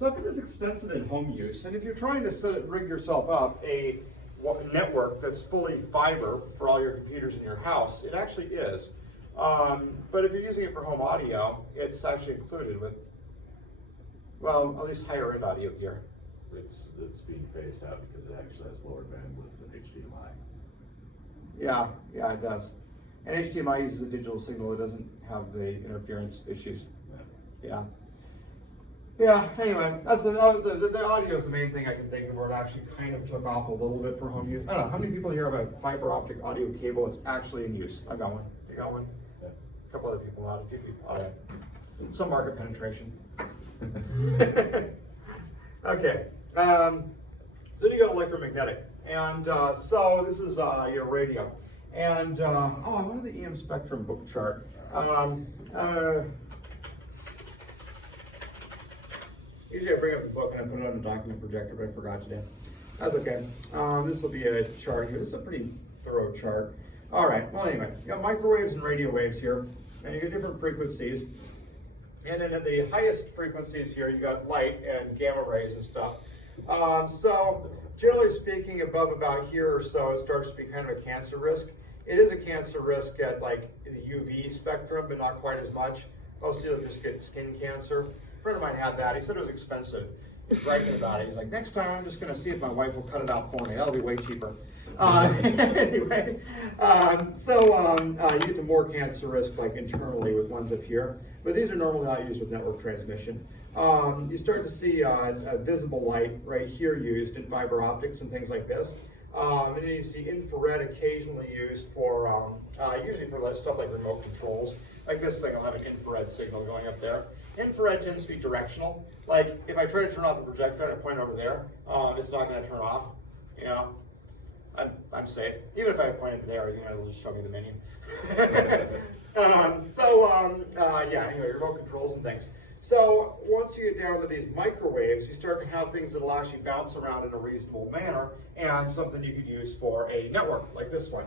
So if it is expensive in home use, and if you're trying to rig yourself up a network that's fully fiber for all your computers in your house, it actually is. But if you're using it for home audio, it's actually included with, well, at least higher end audio gear. It's being phased out because it actually has lower bandwidth than HDMI. Yeah, it does. And HDMI uses a digital signal. It doesn't have the interference issues. Yeah, anyway, that's the audio is the main thing I can think of where it actually kind of took off a little bit for home use. I don't know, how many people here have a fiber optic audio cable that's actually in use? I got one. You got one? Yeah. A couple other people, not a few people. All right. Some market penetration. Okay. So you got electromagnetic. And so this is your radio. And, I wanted the EM spectrum book chart. Usually I bring up the book and I put it on the document projector, but I forgot today. That's okay. This will be a chart here. This is a pretty thorough chart. All right, well anyway, you got microwaves and radio waves here, and you get different frequencies. And then at the highest frequencies here, you got light and gamma rays and stuff. So generally speaking, above about here or so, it starts to be kind of a cancer risk. It is a cancer risk at like the UV spectrum, but not quite as much. Most people just get skin cancer. A friend of mine had that. He said it was expensive. He's writing about it. He's like, next time I'm just going to see if my wife will cut it out for me. That'll be way cheaper. Anyway, you get the more cancer risk like internally with ones up here. But these are normally not used with network transmission. You start to see visible light right here used in fiber optics and things like this. And then you see infrared occasionally used for, usually for stuff like remote controls. Like this thing will have an infrared signal going up there. Infrared tends to be directional. Like if I try to turn off the projector and I point over there, it's not going to turn off. You know, I'm safe. Even if I pointed there, it'll just show me the menu. Anyway, remote controls and things. So once you get down to these microwaves, you start to have things that will actually bounce around in a reasonable manner and something you could use for a network like this one.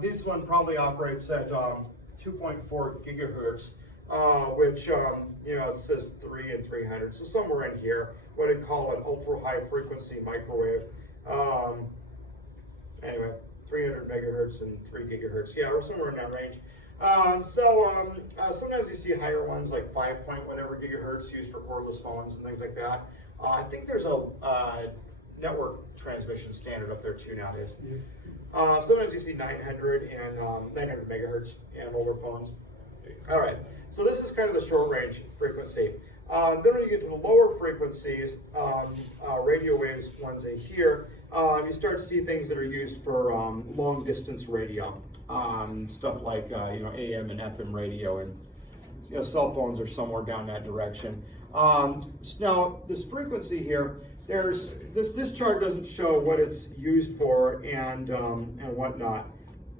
This one probably operates at 2.4 gigahertz, which, you know, it says 3 and 300, so somewhere in here, what I'd call an ultra high frequency microwave. Anyway, 300 megahertz and 3 gigahertz. Yeah, we're somewhere in that range. Sometimes you see higher ones like 5 point whatever gigahertz used for cordless phones and things like that. I think there's a network transmission standard up there too nowadays. Sometimes you see 900 and 900 megahertz in older phones. All right, so this is kind of the short range frequency. Then when you get to the lower frequencies, radio waves ones in here, you start to see things that are used for long distance radio, stuff like you know, AM and FM radio, and you know, cell phones are somewhere down that direction. Now this frequency here, there's this chart doesn't show what it's used for and whatnot.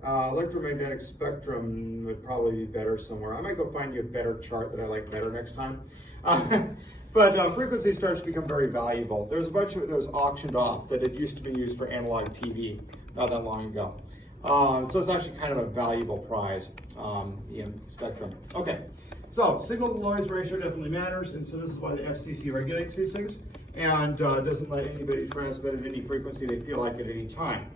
Electromagnetic spectrum would probably be better somewhere. I might go find you a better chart that I like better next time. But frequency starts to become very valuable. There's a bunch of those auctioned off that it used to be used for analog TV not that long ago. So it's actually kind of a valuable prize in spectrum. Okay, so signal to noise ratio definitely matters, and so this is why the FCC regulates these things and doesn't let anybody transmit at any frequency they feel like at any time.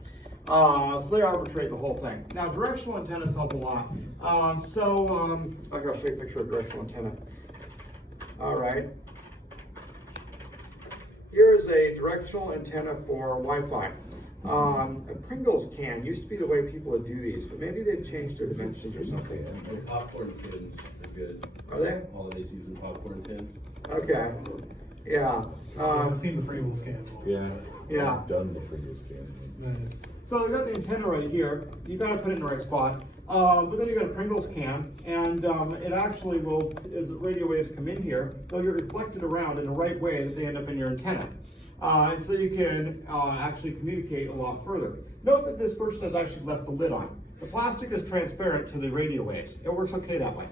So they arbitrate the whole thing. Now, directional antennas help a lot. I'll show you a picture of directional antenna. All right. Here's a directional antenna for Wi-Fi. A Pringles can used to be the way people would do these, but maybe they've changed their dimensions or something. And popcorn tins are good. Are they? Holiday season popcorn tins. Okay. Yeah. I've seen the Pringles cans. Yeah. Yeah. I've done the Pringles can. Nice. So we got the antenna right here. You got to put it in the right spot. But then you got a Pringles can, and it actually will, as the radio waves come in here, they'll get reflected around in the right way that they end up in your antenna. And so you can actually communicate a lot further. Note that this person has actually left the lid on. The plastic is transparent to the radio waves. It works okay that way.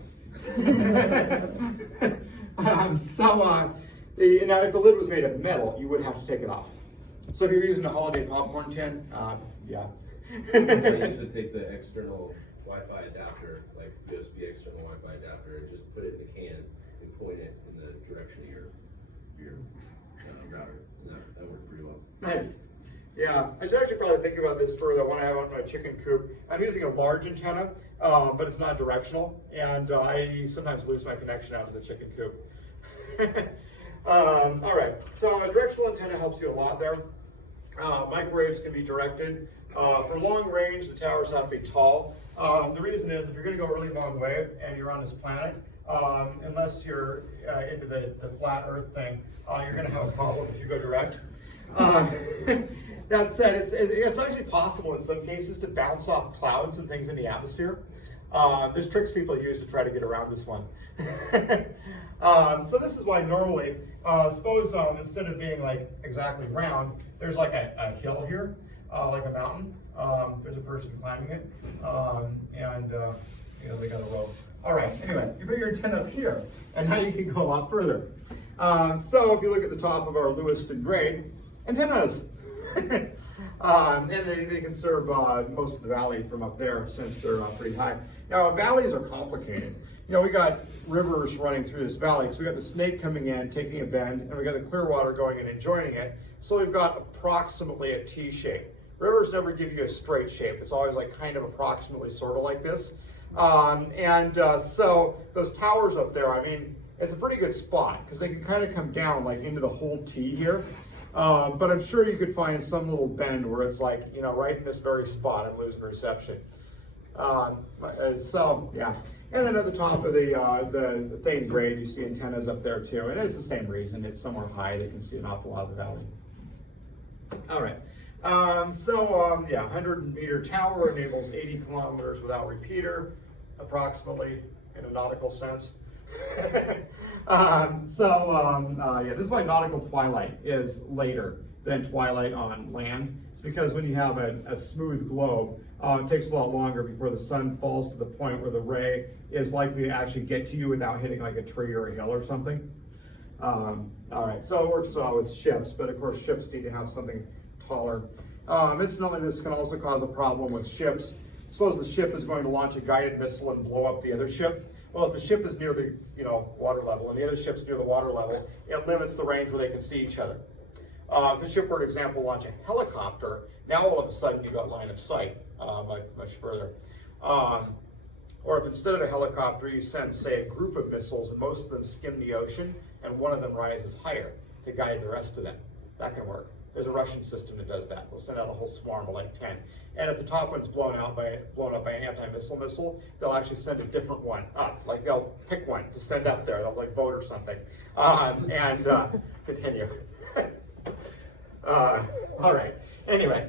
Now if the lid was made of metal, you would have to take it off. So if you're using a holiday popcorn tin, yeah. So I used to take the external Wi-Fi adapter, like USB external Wi-Fi adapter, and just put it in the can and point it in the direction of your router. And that worked pretty well. Nice. Yeah, I should actually probably think about this for the one I have on my chicken coop. I'm using a large antenna, but it's not directional, and I sometimes lose my connection out to the chicken coop. All right, so a directional antenna helps you a lot there. Microwaves can be directed. For long range, the towers have to be tall. The reason is if you're going to go really long wave and you're on this planet, unless you're into the flat Earth thing, you're going to have a problem if you go direct. That said, it's actually possible in some cases to bounce off clouds and things in the atmosphere. There's tricks people use to try to get around this one. So this is why normally, suppose instead of being like exactly round, there's like a hill here, like a mountain. There's a person climbing it, and you know, they got a rope. All right, anyway, you put your antenna up here, and now you can go a lot further. So if you look at the top of our Lewiston grade, antennas. And they can serve most of the valley from up there since they're pretty high. Now, valleys are complicated. You know, we got rivers running through this valley. So we got the Snake coming in, taking a bend, and we got the Clearwater going in and joining it. So we've got approximately a T shape. Rivers never give you a straight shape. It's always like kind of approximately sort of like this. So those towers up there, I mean, it's a pretty good spot because they can kind of come down like into the whole T here. But I'm sure you could find some little bend where it's like, you know, right in this very spot I'm losing reception. So, yeah. And then at the top of the Thane grade, you see antennas up there too. And it's the same reason. It's somewhere high. They can see an awful lot of the valley. All right. Yeah, 100-meter tower enables 80 kilometers without repeater, approximately, in a nautical sense. Yeah, this is why nautical twilight is later than twilight on land. It's because when you have a smooth globe, it takes a lot longer before the sun falls to the point where the ray is likely to actually get to you without hitting like a tree or a hill or something. All right, so it works with ships, but of course ships need to have something taller. Incidentally, this can also cause a problem with ships. suppose the ship is going to launch a guided missile and blow up the other ship. Well, if the ship is near the water level and the other ship's near the water level, it limits the range where they can see each other. If the ship were, for example, launch a helicopter, now all of a sudden you've got line of sight much further. Or if instead of a helicopter you send, say, a group of missiles and most of them skim the ocean and one of them rises higher to guide the rest of them. That can work. There's a Russian system that does that. They'll send out a whole swarm of like 10. And if the top one's blown up by an anti-missile missile, they'll actually send a different one up. Like they'll pick one to send up there. They'll like vote or something. Continue. All right. Anyway,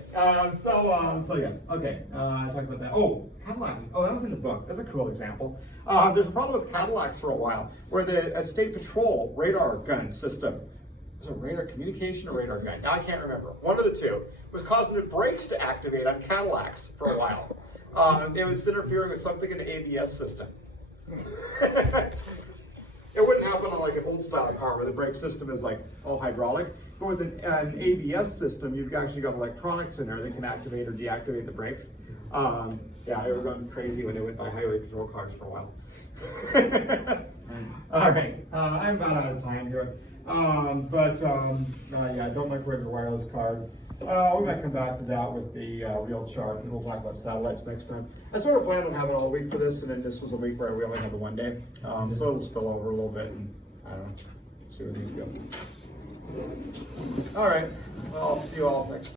so yes, okay. Talk about that. Oh, Cadillac. Oh, that was in the book. That's a cool example. There's a problem with Cadillacs for a while, where the State Patrol radar gun system, was it radar communication or radar gun? Now I can't remember. One of the two was causing the brakes to activate on Cadillacs for a while. It was interfering with something in the ABS system. It wouldn't happen on like an old style car where the brake system is like all hydraulic. But with an ABS system, you've actually got electronics in there that can activate or deactivate the brakes. Yeah, they were going crazy when they went by highway patrol cars for a while. All right, I'm about out of time here. Yeah, don't microwave your wireless card. We might come back to that with the real chart, and we'll talk about satellites next time. I sort of planned on having all week for this, and then this was a week where we only had the one day. So it'll spill over a little bit, and I don't know, see where things go. All right, well, I'll see you all next time.